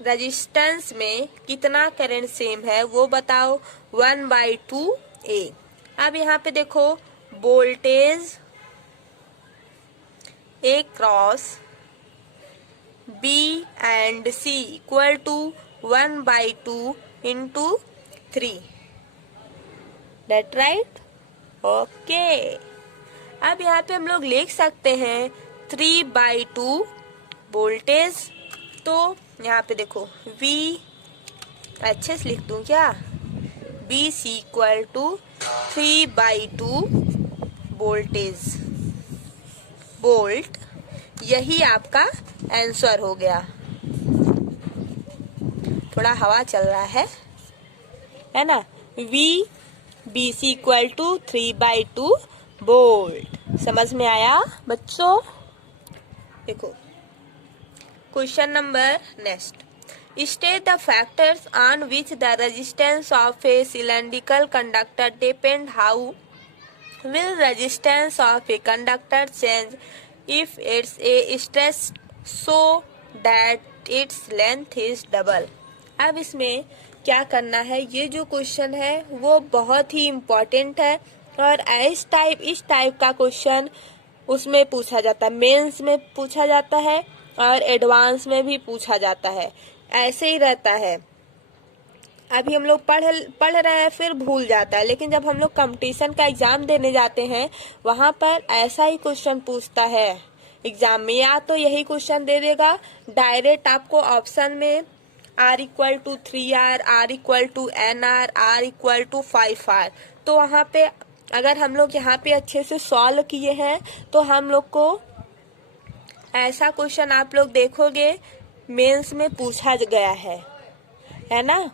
रेजिस्टेंस में कितना करंट सेम है वो बताओ, 1/2A। अब यहाँ पे देखो voltage A cross B and C equal to 1/2 into 3, that right? Okay. अब यहाँ पे हम लोग लिख सकते हैं 3/2 वोल्टेज। तो यहाँ पे देखो V, अच्छे से लिख दूं क्या, BC equal to 3/2 voltage, volt. यही आपका आंसर हो गया। थोड़ा हवा चल रहा है ना। BC equal to 3/2 volt. समझ में आया बच्चों? देखो question number next, state the factors on which the resistance of a cylindrical conductor depend. How will resistance of a conductor change if it's a stress so that its length is double? अब इसमें क्या करना है, ये जो क्वेश्चन है वो बहुत ही इम्पोर्टेंट है और इस टाइप का क्वेश्चन उसमें पूछा जाता है, मेंस में पूछा जाता है और एडवांस में भी पूछा जाता है, ऐसे ही रहता है। अभी हम लोग पढ़ रहे हैं फिर भूल जाता है, लेकिन जब हम लोग कंपटीशन का एग्जाम देने जाते हैं वहां पर ऐसा ही क्वेश्चन पूछता है एग्जाम में। या तो यही क्वेश्चन दे देगा डायरेक्ट आपको ऑप्शन में, R equal to 3R, R equal to NR, R equal to 5R। तो वहां पे अगर हम लोग यहाँ पे अच्छे से सॉल्व किए हैं तो हम लोग को ऐसा क्वेश्चन आप लोग देखोगे मेंस में पूछा गया है ना।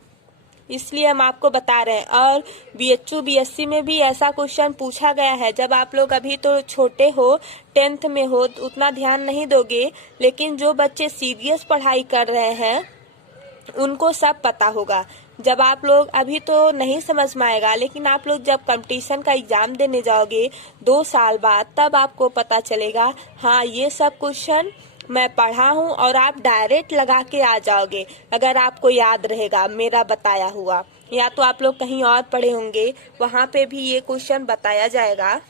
इसलिए हम आपको बता रहे हैं। और BHU BSc में भी ऐसा क्वेश्चन पूछा गया है। जब आप लोग अभी तो छोटे हो, 10th में हो, तो उतना ध्यान नहीं दोगे, लेकिन जो बच्चे सीरियस पढ़ाई कर रहे हैं उनको सब पता होगा। जब आप लोग अभी तो नहीं समझ में आएगा, लेकिन आप लोग जब कंपटीशन का एग्जाम देने जाओगे 2 साल बाद, तब आपको पता चलेगा हाँ ये सब क्वेश्चन मैं पढ़ा हूँ, और आप डायरेक्ट लगा के आ जाओगे अगर आपको याद रहेगा मेरा बताया हुआ। या तो आप लोग कहीं और पढ़े होंगे, वहाँ पे भी ये क्वेश्चन बताया जाएगा।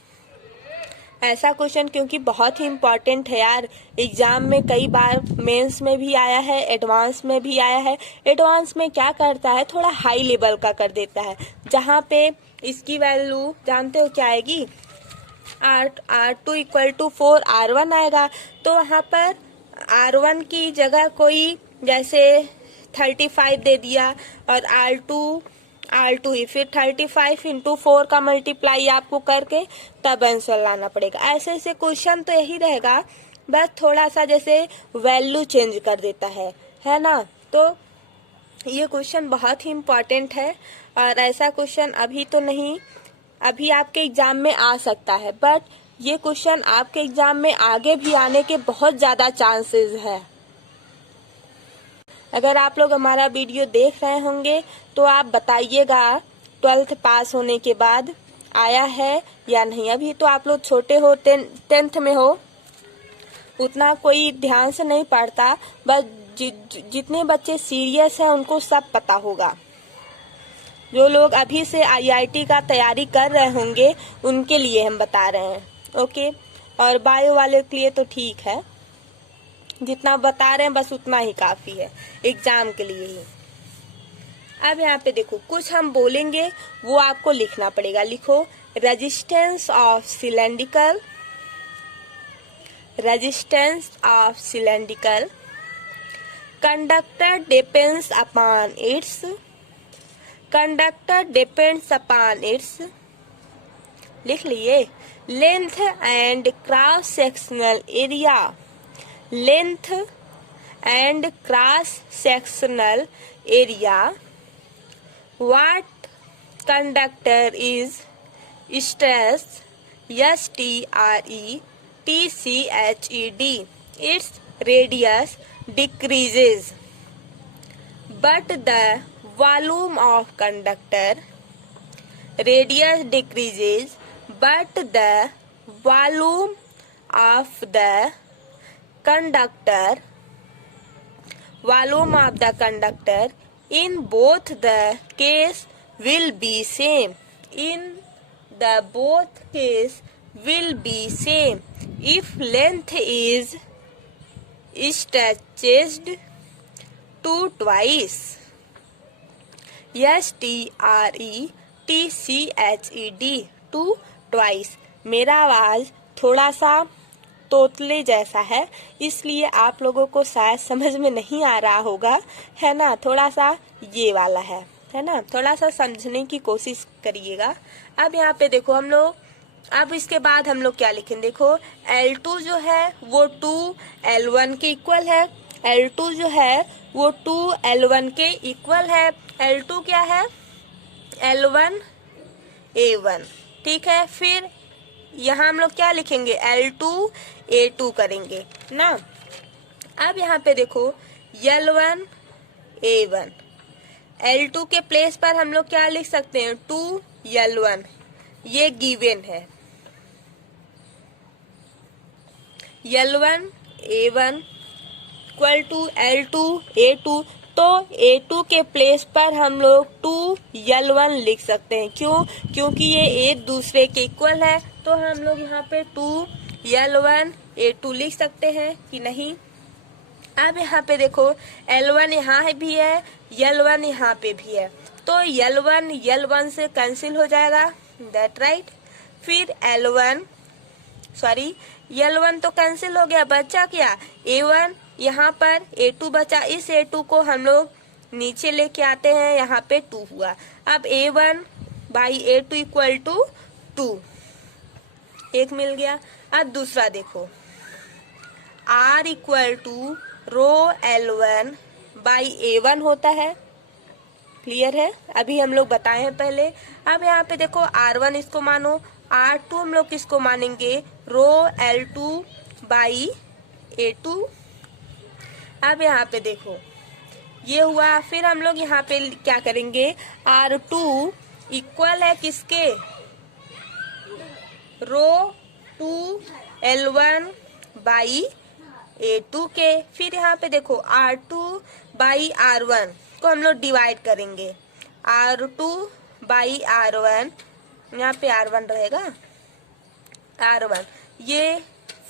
ऐसा क्वेश्चन क्योंकि बहुत ही इम्पोर्टेंट है यार, एग्जाम में कई बार मेंस में भी आया है, एडवांस में भी आया है। एडवांस में क्या करता है, थोड़ा हाई लेवल का कर देता है, जहाँ पे इसकी वैल्यू जानते हो क्या आएगी, R2 इक्वल टू 4R1 आएगा। तो वहाँ पर R1 की जगह कोई जैसे 35 दे दिया और R2 ही, फिर 35 इंटू 4 का मल्टीप्लाई आपको करके तब आंसर लाना पड़ेगा। ऐसे क्वेश्चन तो यही रहेगा, बस थोड़ा सा जैसे वैल्यू चेंज कर देता है ना। तो ये क्वेश्चन बहुत ही इम्पोर्टेंट है और ऐसा क्वेश्चन अभी तो नहीं, अभी आपके एग्जाम में आ सकता है, बट ये क्वेश्चन आपके एग्जाम में आगे भी आने के बहुत ज्यादा चांसेस है। अगर आप लोग हमारा वीडियो देख रहे होंगे तो आप बताइएगा 12th पास होने के बाद आया है या नहीं। अभी तो आप लोग छोटे हो, 10th में हो, उतना कोई ध्यान से नहीं पढ़ता, बस जितने बच्चे सीरियस हैं उनको सब पता होगा। जो लोग अभी से IIT का तैयारी कर रहे होंगे उनके लिए हम बता रहे हैं, ओके। और बायो वाले के लिए तो ठीक है, जितना बता रहे हैं बस उतना ही काफी है एग्जाम के लिए ही। अब यहाँ पे देखो कुछ हम बोलेंगे वो आपको लिखना पड़ेगा। लिखो resistance of cylindrical conductor depends upon its लिख लिए length and cross sectional area. Length and cross sectional area. What conductor is stress? STRETCHED. Its radius decreases, but the volume of conductor radius decreases, but the volume of the conductor, volume of the conductor in both the case will be same. In the both case will be same if length is stretched to twice. STRETCHED to twice. मेरा आवाज थोड़ा सा तोतले जैसा है, इसलिए आप लोगों को शायद समझ में नहीं आ रहा होगा, है ना। थोड़ा सा ये वाला है ना। थोड़ा सा समझने की कोशिश करिएगा। अब यहाँ पे देखो हम लोग, अब इसके बाद हम लोग क्या लिखें, देखो L2 जो है वो 2L1 के इक्वल है। L2 जो है वो 2L1 के इक्वल है। L2 क्या है, L1A1, ठीक है। फिर यहाँ हम लोग क्या लिखेंगे, L2A2 करेंगे ना। अब यहाँ पे देखो L1A1, L2 के प्लेस पर हम लोग क्या लिख सकते हैं, 2L1, ये गिवन है। L1A1 इक्वल टू L2A2, तो A2 के प्लेस पर हम लोग 2L1 लिख सकते हैं। क्यों, क्योंकि ये एक दूसरे के इक्वल है, तो हम लोग यहाँ पे 2L1A2 लिख सकते हैं कि नहीं। अब यहाँ पे देखो L1 यहाँ भी है, L1 यहाँ पे भी है, तो L1 से कैंसिल हो जाएगा, दैट राइट। फिर L1 तो कैंसिल हो गया, बचा क्या, A1, यहाँ पर A2 बचा। इस A2 को हम लोग नीचे लेके आते हैं, यहाँ पे 2 हुआ। अब A1/A2 इक्वल टू 2, एक मिल गया। अब दूसरा देखो, R equal to row L1/A1 होता है, क्लियर है, अभी हम लोग बताए हैं पहले। अब यहाँ पे देखो R1 इसको मानो, R2 हम लोग किसको मानेंगे, रो L2/A2। अब यहाँ पे देखो ये हुआ। फिर हम लोग यहाँ पे क्या करेंगे, R2 इक्वल है किसके, रो 2L1/A2 के। फिर यहाँ पे देखो R2/R1 को हम लोग डिवाइड करेंगे, R2/R1, यहाँ पे R1 रहेगा, R1 ये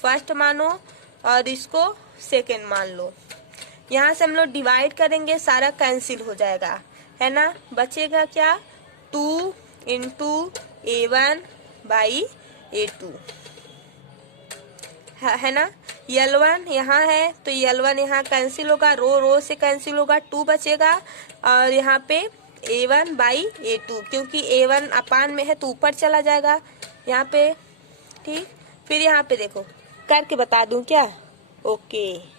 फर्स्ट मानो और इसको सेकेंड मान लो। यहाँ से हम लोग डिवाइड करेंगे, सारा कैंसिल हो जाएगा, है ना। बचेगा क्या, 2 × A1/A2, है ना। L1 यहाँ है, तो L1 यहाँ कैंसिल होगा, रो से कैंसिल होगा, 2 बचेगा। और यहाँ पे A1/A2, क्योंकि A1 अपान में है तो ऊपर चला जाएगा यहाँ पे, ठीक। फिर यहाँ पे देखो करके बता दूं क्या, ओके।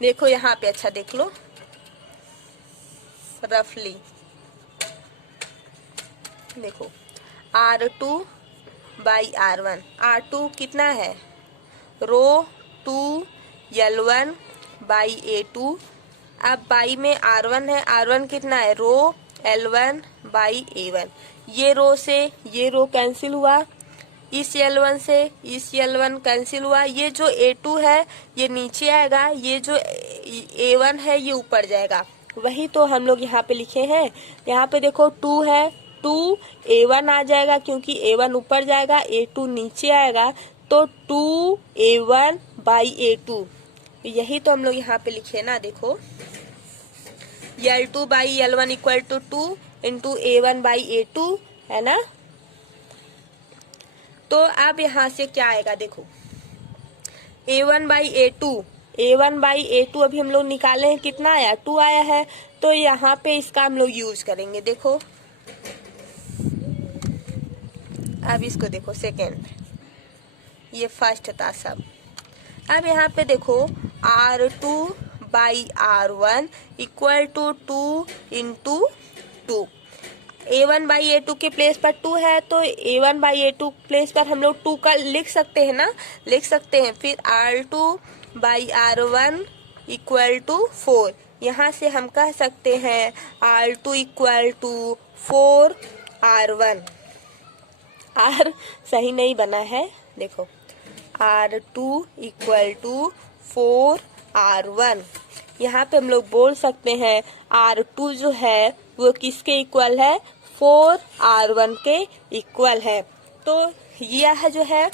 देखो यहाँ पे अच्छा देख लो रफली, देखो R2/R1, R2 कितना है, रो 2L1/A2। अब बाई में R1 है, R1 कितना है, रो L1/A1। ये रो से ये रो कैंसिल हुआ, इस L1 से इस L1 कैंसिल हुआ। ये जो A2 है ये नीचे आएगा, ये जो A1 है ये ऊपर जाएगा। वही तो हम लोग यहाँ पे लिखे हैं। यहाँ पे देखो 2 है, 2A1 आ जाएगा, क्योंकि A1 ऊपर जाएगा, A2 नीचे आएगा, तो 2A1/A2, यही तो हम लोग यहाँ पे लिखे ना। देखो L2/L1 इक्वल टू 2 × A1/A2, है ना। तो अब यहाँ से क्या आएगा, देखो A1/A2 अभी हम लोग निकाले हैं, कितना आया, 2 आया है। तो यहाँ पे इसका हम लोग यूज करेंगे। देखो अब इसको देखो सेकेंड, ये फर्स्ट था सब। अब यहाँ पे देखो R2/R1 इक्वल टू 2 × 2। A1/A2 के प्लेस पर 2 है, तो A1/A2 प्लेस पर हम लोग 2 का लिख सकते हैं ना, लिख सकते हैं। फिर R2/R1 इक्वल टू 4, यहाँ से हम कह सकते हैं R2 equal to 4R1। R सही नहीं बना है, देखो R2 इक्वल टू 4R1। यहाँ पे हम लोग बोल सकते हैं R2 जो है वो किसके इक्वल है, 4R1 के इक्वल है। तो यह जो है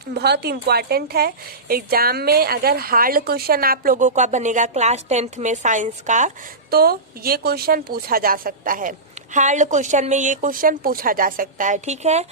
बहुत इम्पॉर्टेंट है। एग्जाम में अगर हार्ड क्वेश्चन आप लोगों का बनेगा क्लास 10th में साइंस का, तो ये क्वेश्चन पूछा जा सकता है। हार्ड क्वेश्चन में ये क्वेश्चन पूछा जा सकता है, ठीक है।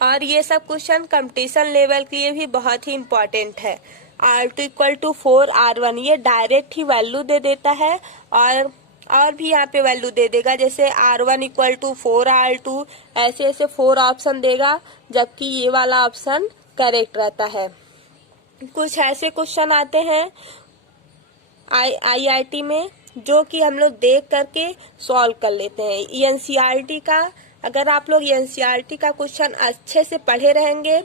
और ये सब क्वेश्चन कंपटीशन लेवल के लिए भी बहुत ही इम्पोर्टेंट है। R2 इक्वल टू 4R1 ये डायरेक्ट ही वैल्यू दे देता है, और भी यहाँ पे वैल्यू दे देगा, जैसे R1 इक्वल टू 4R2, ऐसे ऐसे 4 ऑप्शन देगा, जबकि ये वाला ऑप्शन करेक्ट रहता है। कुछ ऐसे क्वेश्चन आते हैं IIT में जो कि हम लोग देख करके सॉल्व कर लेते हैं। NCERT का, अगर आप लोग NCERT का क्वेश्चन अच्छे से पढ़े रहेंगे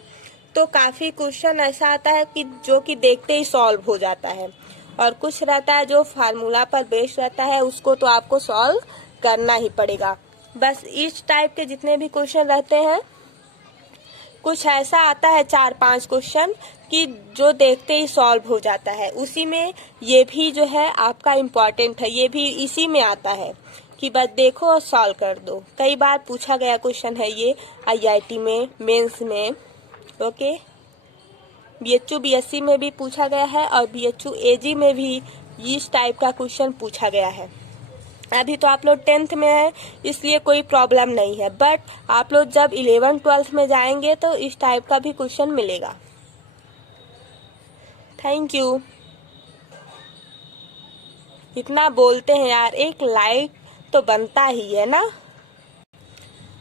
तो काफी क्वेश्चन ऐसा आता है कि जो कि देखते ही सॉल्व हो जाता है, और कुछ रहता है जो फार्मूला पर बेस्ड रहता है, उसको तो आपको सॉल्व करना ही पड़ेगा। बस इस टाइप के जितने भी क्वेश्चन रहते हैं, कुछ ऐसा आता है 4-5 क्वेश्चन कि जो देखते ही सॉल्व हो जाता है। उसी में ये भी जो है आपका इम्पोर्टेंट है, ये भी इसी में आता है कि बस देखो और सॉल्व कर दो। कई बार पूछा गया क्वेश्चन है ये IIT में, मेंस में, ओके। BHU BSc में भी पूछा गया है, और BHU AG में भी इस टाइप का क्वेश्चन पूछा गया है। अभी तो आप लोग 10th में है, इसलिए कोई प्रॉब्लम नहीं है, बट आप लोग जब 11th-12th में जाएंगे तो इस टाइप का भी क्वेश्चन मिलेगा। Thank you. इतना बोलते हैं यार, एक लाइक तो बनता ही है ना।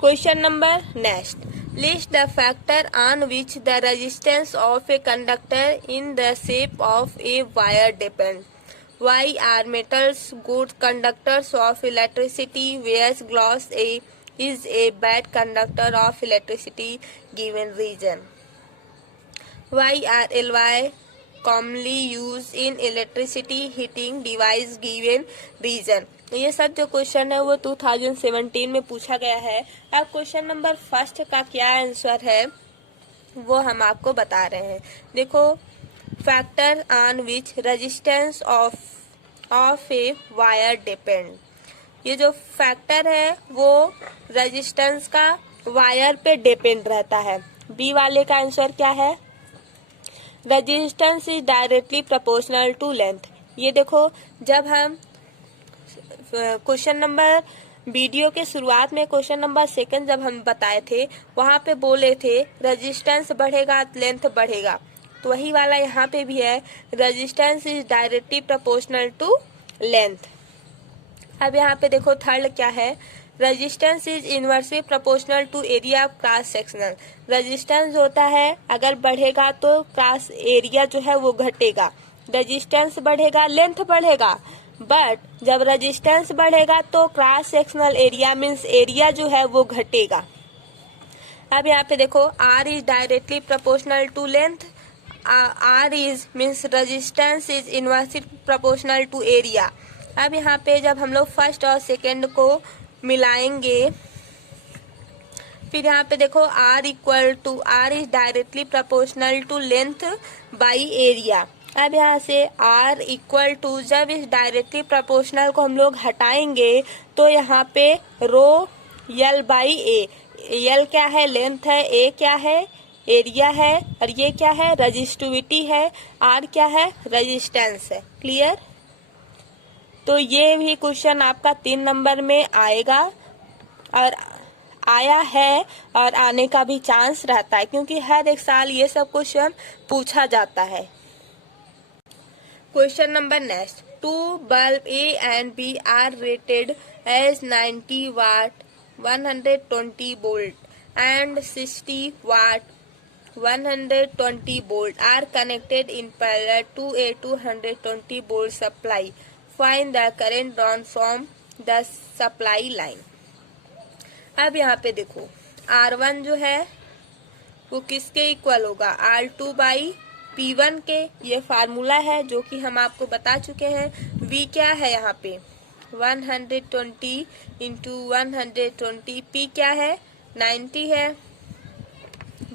Question number next, list the factor on which the resistance of a conductor in the shape of a wire depend. Why are metals good conductors of electricity, whereas glass is a bad conductor of electricity given reason? Why are alloy commonly used in electricity heating device given reason? ये सब जो क्वेश्चन है वो 2017 में पूछा गया है। अब क्वेश्चन नंबर फर्स्ट का क्या आंसर है वो हम आपको बता रहे हैं। देखो, factor on which resistance of a wire depend. ये जो फैक्टर है वो रेजिस्टेंस का वायर पे डिपेंड रहता है। बी वाले का आंसर क्या है, resistance is directly proportional to length. ये देखो, जब हम क्वेश्चन नंबर वीडियो के शुरुआत में क्वेश्चन नंबर 2 जब हम बताए थे, वहां पे बोले थे रेजिस्टेंस बढ़ेगा लेंथ बढ़ेगा, तो वही वाला यहाँ पे भी है, resistance is directly proportional to length. अब यहाँ पे देखो थर्ड क्या है, resistance is inversely proportional to area of cross sectional. Resistance होता है अगर बढ़ेगा तो क्रॉस एरिया जो है वो घटेगा, रेजिस्टेंस बढ़ेगा लेंथ बढ़ेगा, बट जब रेजिस्टेंस बढ़ेगा तो cross sectional area means area जो है वो घटेगा। अब यहाँ पे देखो, R is directly proportional to length, R is means resistance is inversely proportional to area. अब यहाँ पे जब हम लोग फर्स्ट और सेकेंड को मिलाएंगे, फिर यहाँ पे देखो R is directly proportional to length by area. अब यहाँ से R इक्वल टू, जब इस डायरेक्टली प्रोपोर्शनल को हम लोग हटाएंगे तो यहाँ पे रो L बाई ए। L क्या है, लेंथ है, A क्या है, एरिया है, और ये क्या है, रेजिस्टिविटी है, R क्या है, रेजिस्टेंस है। क्लियर। तो ये भी क्वेश्चन आपका 3 नंबर में आएगा, और आया है और आने का भी चांस रहता है, क्योंकि हर एक साल ये सब क्वेश्चन पूछा जाता है। Question number next, 2 bulb A and B are rated as 90 watt 120 volt and 60 watt 120 volt are connected in parallel to a 220 volt supply. Find the current drawn from the supply line. अब यहाँ पे देखो, R1 जो है वो किसके इक्वल होगा, R2 बाई P1 के। ये फार्मूला है जो कि हम आपको बता चुके हैं। V क्या है यहाँ पे, 120 इंटू 120, P क्या है, 90 है,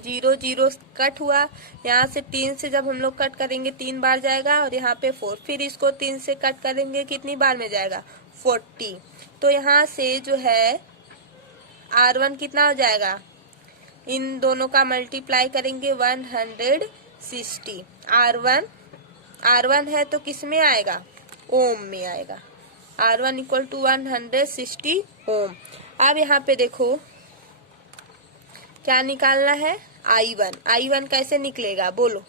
जीरो जीरो कट हुआ, यहाँ से 3 से जब हम लोग कट करेंगे 3 बार जाएगा और यहाँ पे 4, फिर इसको 3 से कट करेंगे कितनी बार में जाएगा 40। तो यहाँ से जो है R1 कितना हो जाएगा, इन दोनों का मल्टीप्लाई करेंगे 160। R1 है तो किस में आएगा, ओम में आएगा। R1 इक्वल टू 160 ओम। अब यहाँ पे देखो क्या निकालना है, I1 कैसे निकलेगा बोलो,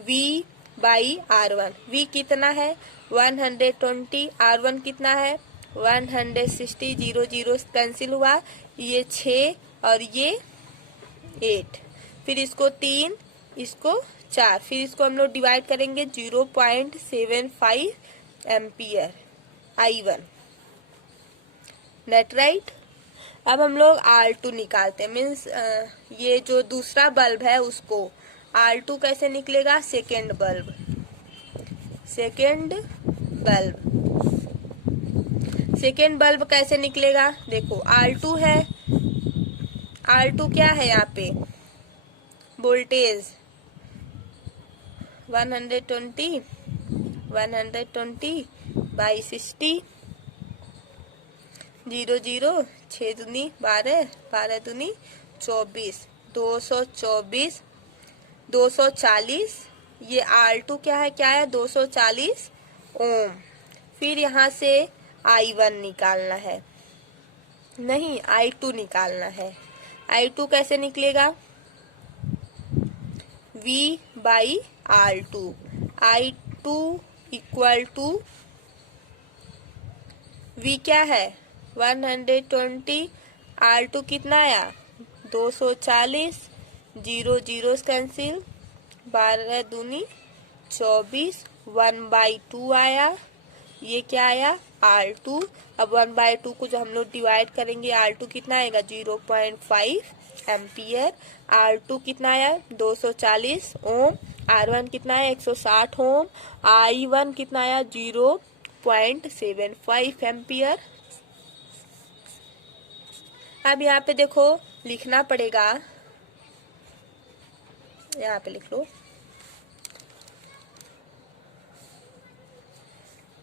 V बाई R1। V कितना है 120, R1 कितना है 160, जीरो जीरो कैंसिल हुआ, ये 6 और ये 8, फिर इसको 3 इसको 4, फिर इसको हम लोग डिवाइड करेंगे 0.75 एम्पियर I1, नेट राइट। अब हम लोग R2 निकालते हैं, मीन्स ये जो दूसरा बल्ब है उसको R2 कैसे निकलेगा, सेकेंड बल्ब कैसे निकलेगा, देखो R2 है, R2 क्या है यहाँ पे वोल्टेज 120 बाई 60, जीरो जीरो 6 दूनी 12, 12 दूनी 24, 240, ये R2 क्या है 240 ओम। फिर यहाँ से I1 निकालना है, नहीं I2 निकालना है। I2 कैसे निकलेगा, V by R2, I2 equal to V क्या है 120, R2 कितना आया 240, जीरो जीरो कैंसिल, 12 दूनी 24, 1/2 आया, ये क्या आया R2। अब 1/2 को जो हम लोग डिवाइड करेंगे R2 कितना आएगा 0.5 एम्पियर, R2 कितना आया 240 ओम, R1 कितना है 160 ओम, I1 कितना आया 0.75 एम्पियर। अब यहाँ पे देखो लिखना पड़ेगा, यहाँ पे लिख लो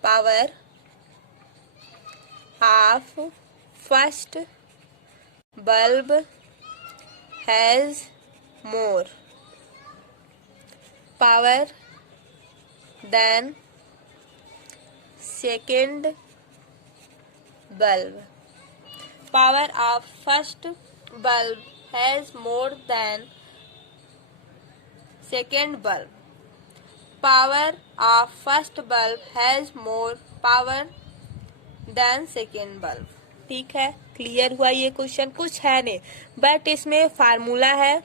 power of first bulb has more power than second bulb. Power of first bulb has more than second bulb. Power of first bulb has more power than second bulb. ठीक है, क्लियर हुआ ये क्वेश्चन, कुछ है नहीं बट इसमें फार्मूला है।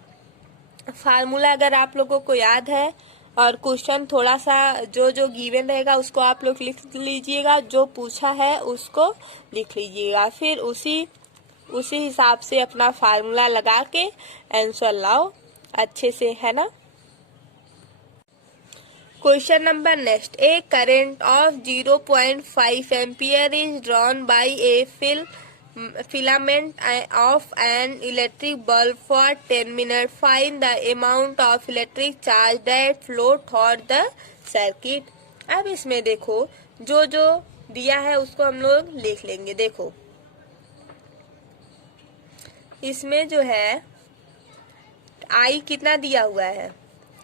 फार्मूला अगर आप लोगों को याद है और क्वेश्चन थोड़ा सा जो जो गिवन रहेगा उसको आप लोग लिख लीजिएगा, जो पूछा है उसको लिख लीजिएगा, फिर उसी हिसाब से अपना फार्मूला लगा के आंसर लाओ अच्छे से, है ना। Question number next, A current of 0.5 ampere is drawn by A filament of an electric bulb for 10 minutes. Find the amount of electric charge that flow through the circuit. अब इसमें देखो जो जो दिया है उसको हम लोग लिख लेंगे। देखो इसमें जो है I कितना दिया हुआ है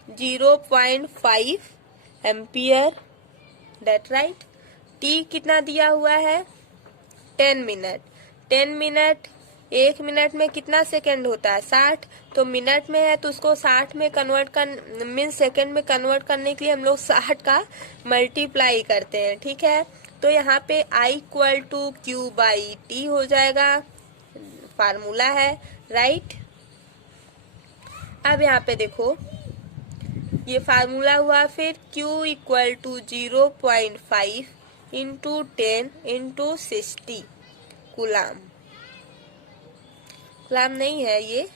0.5 एम्पियर, दैट राइट। T कितना दिया हुआ है 10 मिनट। 10 मिनट 1 मिनट में कितना सेकंड होता है 60, तो मिनट में है तो उसको 60 में कन्वर्ट कर मीन सेकंड में कन्वर्ट करने के लिए हम लोग 60 का मल्टीप्लाई करते हैं। ठीक है, तो यहाँ पे I equal to Q by T हो जाएगा, फार्मूला है, राइट। अब यहाँ पे देखो ये फार्मूला हुआ, फिर Q equal to 0.5 into 10 into 60 coulomb नहीं है ये,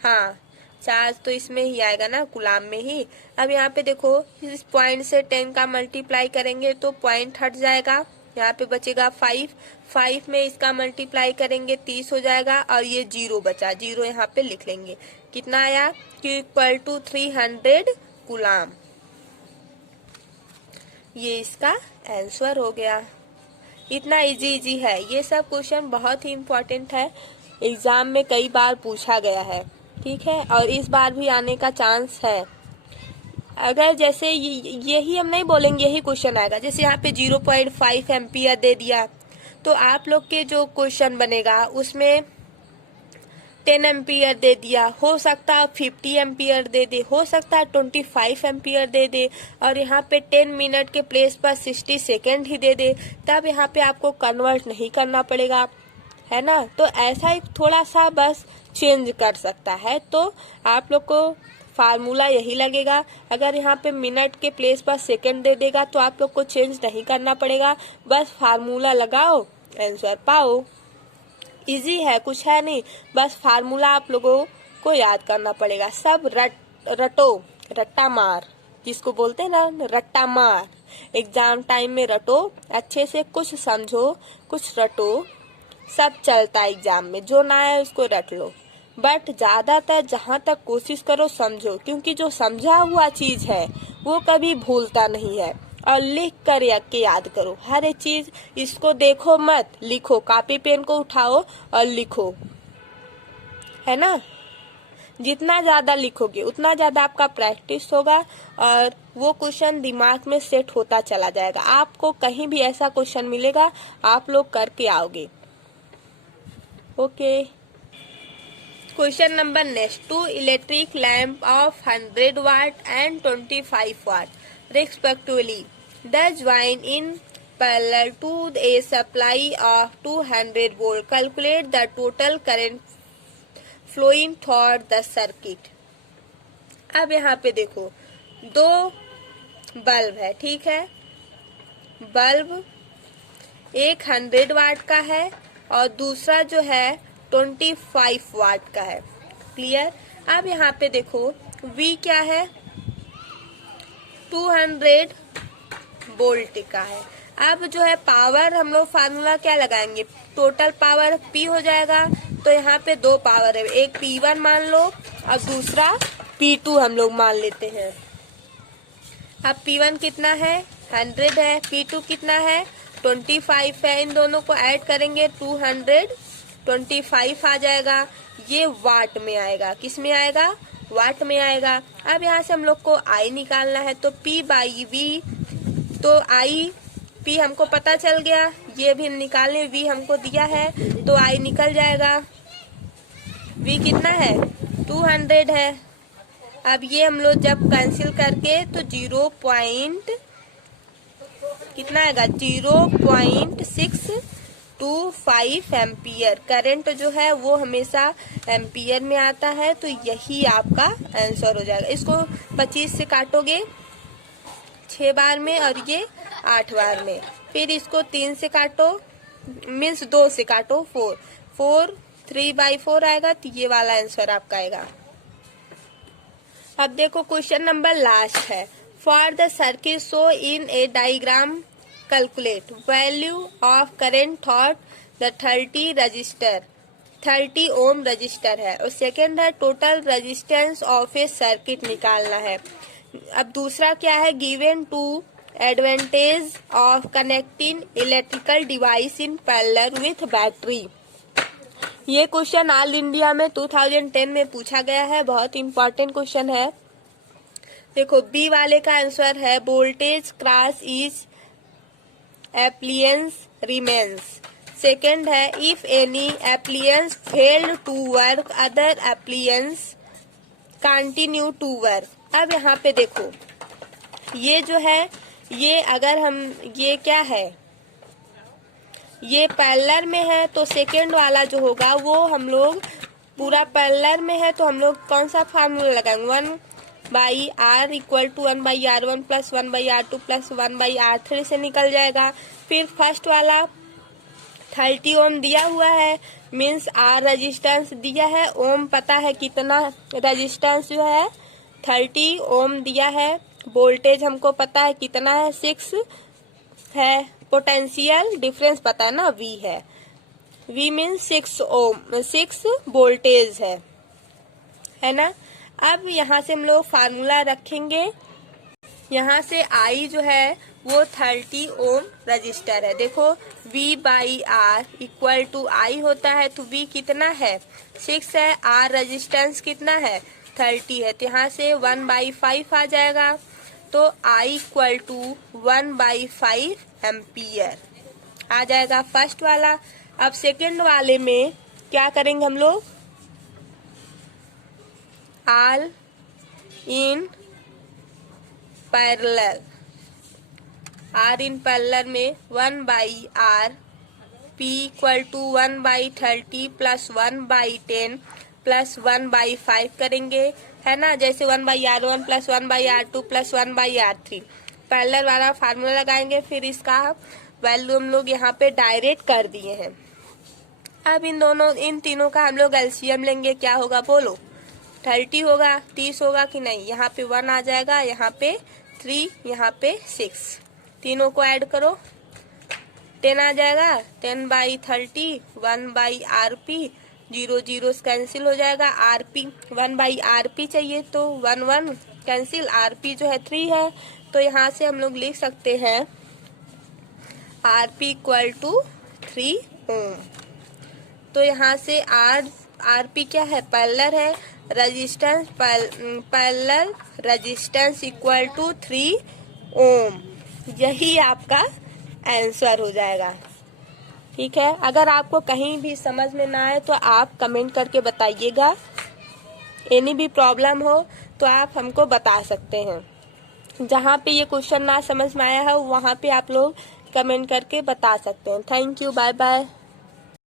हाँ चार्ज तो इसमें ही आएगा ना कुलाम में ही। अब यहाँ पे देखो इस पॉइंट से 10 का मल्टीप्लाई करेंगे तो पॉइंट हट जाएगा, यहाँ पे बचेगा 5, 5 में इसका मल्टीप्लाई करेंगे 30 हो जाएगा, और ये 0 बचा, 0 यहाँ पे लिख लेंगे। कितना आया? Q equal to 300 coulomb. ये इसका आंसर हो गया। इतना इजी है। ये सब क्वेश्चन बहुत ही इम्पोर्टेंट है, एग्जाम में कई बार पूछा गया है, ठीक है, और इस बार भी आने का चांस है। अगर जैसे यही हम नहीं बोलेंगे यही क्वेश्चन आएगा, जैसे यहाँ पे 0.5 एम्पियर दे दिया, तो आप लोग के जो क्वेश्चन बनेगा उसमें 10 एम्पियर दे दिया, हो सकता है 50 एम्पियर दे दे, हो सकता है 25 एम्पियर दे दे, और यहाँ पे 10 मिनट के प्लेस पर 60 सेकेंड ही दे दे, तब यहाँ पे आपको कन्वर्ट नहीं करना पड़ेगा, है ना। तो ऐसा ही थोड़ा सा बस चेंज कर सकता है, तो आप लोग को फार्मूला यही लगेगा। अगर यहाँ पे मिनट के प्लेस पर सेकेंड दे देगा तो आप लोग को चेंज नहीं करना पड़ेगा, बस फार्मूला लगाओ, आंसर पाओ। इजी है, कुछ है नहीं, बस फार्मूला आप लोगों को याद करना पड़ेगा। सब रटो, रट्टा मार, जिसको बोलते हैं ना, रट्टा मार। एग्जाम टाइम में रटो, अच्छे से कुछ समझो, कुछ रटो, सब चलता है एग्जाम में। जो ना है उसको रट लो, बट ज्यादातर जहाँ तक कोशिश करो समझो, क्योंकि जो समझा हुआ चीज है वो कभी भूलता नहीं है। और लिख कर के याद करो हर एक चीज, इसको देखो मत, लिखो, कॉपी पेन को उठाओ और लिखो, है ना। जितना ज्यादा लिखोगे उतना ज्यादा आपका प्रैक्टिस होगा और वो क्वेश्चन दिमाग में सेट होता चला जाएगा। आपको कहीं भी ऐसा क्वेश्चन मिलेगा आप लोग करके आओगे। Okay, question number next. 2 electric lamp of 100 watt and 25 watt respectively does join in parallel to a supply of 200 volt. Calculate the total current flowing through the circuit. अब यहाँ पे देखो, 2 बल्ब है, ठीक है। बल्ब एक 100 वाट का है और दूसरा जो है 25 वाट का है, क्लियर। अब यहाँ पे देखो V क्या है, 200 वोल्ट का है। अब जो है पावर हम लोग फार्मूला क्या लगाएंगे, टोटल पावर P हो जाएगा। तो यहाँ पे 2 पावर है, एक P1 मान लो और दूसरा P2 हम लोग मान लेते हैं। अब P1 कितना है, 100 है, P2 कितना है, 25 है। इन दोनों को ऐड करेंगे 225 आ जाएगा। ये वाट में आएगा, किस में आएगा, वाट में आएगा। अब यहाँ से हम लोग को I निकालना है, तो P बाई V, तो I P हमको पता चल गया, ये भी हम निकालें, V हमको दिया है तो I निकल जाएगा। V कितना है, 200 है। अब ये हम लोग जब कैंसिल करके तो 0 कितना आएगा, 0.625 एम्पियर। करंट जो है वो हमेशा एम्पियर में आता है, तो यही आपका आंसर हो जाएगा। इसको 25 से काटोगे 6 बार में और ये 8 बार में, फिर इसको 3 से काटो, मीन्स 2 से काटो, 4 3/4 आएगा, तो ये वाला आंसर आपका आएगा। अब देखो क्वेश्चन नंबर लास्ट है। For the circuit show in a diagram calculate value of current through the 30 ohm resistor है, और सेकेंड है total resistance of a circuit निकालना है। अब दूसरा क्या है, given two advantage of connecting electrical device in parallel with battery. ये क्वेश्चन ऑल इंडिया में 2010 में पूछा गया है, बहुत इंपॉर्टेंट क्वेश्चन है। देखो बी वाले का आंसर है voltage cross each appliances remains. Second है if any appliances failed to work other appliances continue to work. अब यहाँ पे देखो ये जो है, ये अगर हम, ये क्या है, ये पैरेलल में है, तो सेकेंड वाला जो होगा वो हम लोग पूरा पैरेलल में है, तो हम लोग कौन सा फार्मूला लगाएंगे, 1/R equal to 1/R1 plus 1/R2 plus 1/R3 से निकल जाएगा। फिर फर्स्ट वाला 30 ओम दिया हुआ है, मीन्स R रेजिस्टेंस दिया है, ओम पता है कितना रेजिस्टेंस जो है 30 ओम दिया है, वोल्टेज हमको पता है कितना है 6 है, पोटेंशियल डिफरेंस पता है ना, V है, V मीन्स 6 ओम, 6 वोल्टेज है ना। अब यहाँ से हम लोग फार्मूला रखेंगे, यहाँ से I जो है वो 30 ओम रजिस्टर है। देखो V/R इक्वल टू I होता है, तो V कितना है 6 है, R रजिस्टेंस कितना है 30 है, तो यहाँ से 1/5 आ जाएगा, तो I इक्वल टू 1/5 एम्पियर आ जाएगा फर्स्ट वाला। अब सेकंड वाले में क्या करेंगे हम लोग, all in parallel, R in parallel में 1/R P equal to 1/30 plus 1/10 plus 1/5 करेंगे, है ना। जैसे 1/R1 plus 1/R2 plus 1/R3 parallel वाला फार्मूला लगाएंगे, फिर इसका वैल्यू हम लोग यहाँ पे डायरेक्ट कर दिए हैं। अब इन तीनों का हम लोग एलसीएम लेंगे, क्या होगा बोलो, 30 होगा, 30 होगा कि नहीं, यहाँ पे 1 आ जाएगा, यहाँ पे 3, यहाँ पे 6, तीनों को ऐड करो 10 आ जाएगा, 10/30 1/RP, 0 0 कैंसिल हो जाएगा, RP 1/RP चाहिए तो 1 1 कैंसिल, RP जो है 3 है, तो यहाँ से हम लोग लिख सकते हैं RP इक्वल टू 3 ओम। तो यहाँ से RP क्या है, पैरेलल है, resistance parallel resistance equal to 3 ohm, यही आपका आंसर हो जाएगा। ठीक है, अगर आपको कहीं भी समझ में ना आए तो आप कमेंट करके बताइएगा, एनी भी प्रॉब्लम हो तो आप हमको बता सकते हैं। जहाँ पे ये क्वेश्चन ना समझ में आया है वहाँ पे आप लोग कमेंट करके बता सकते हैं। Thank you, bye bye.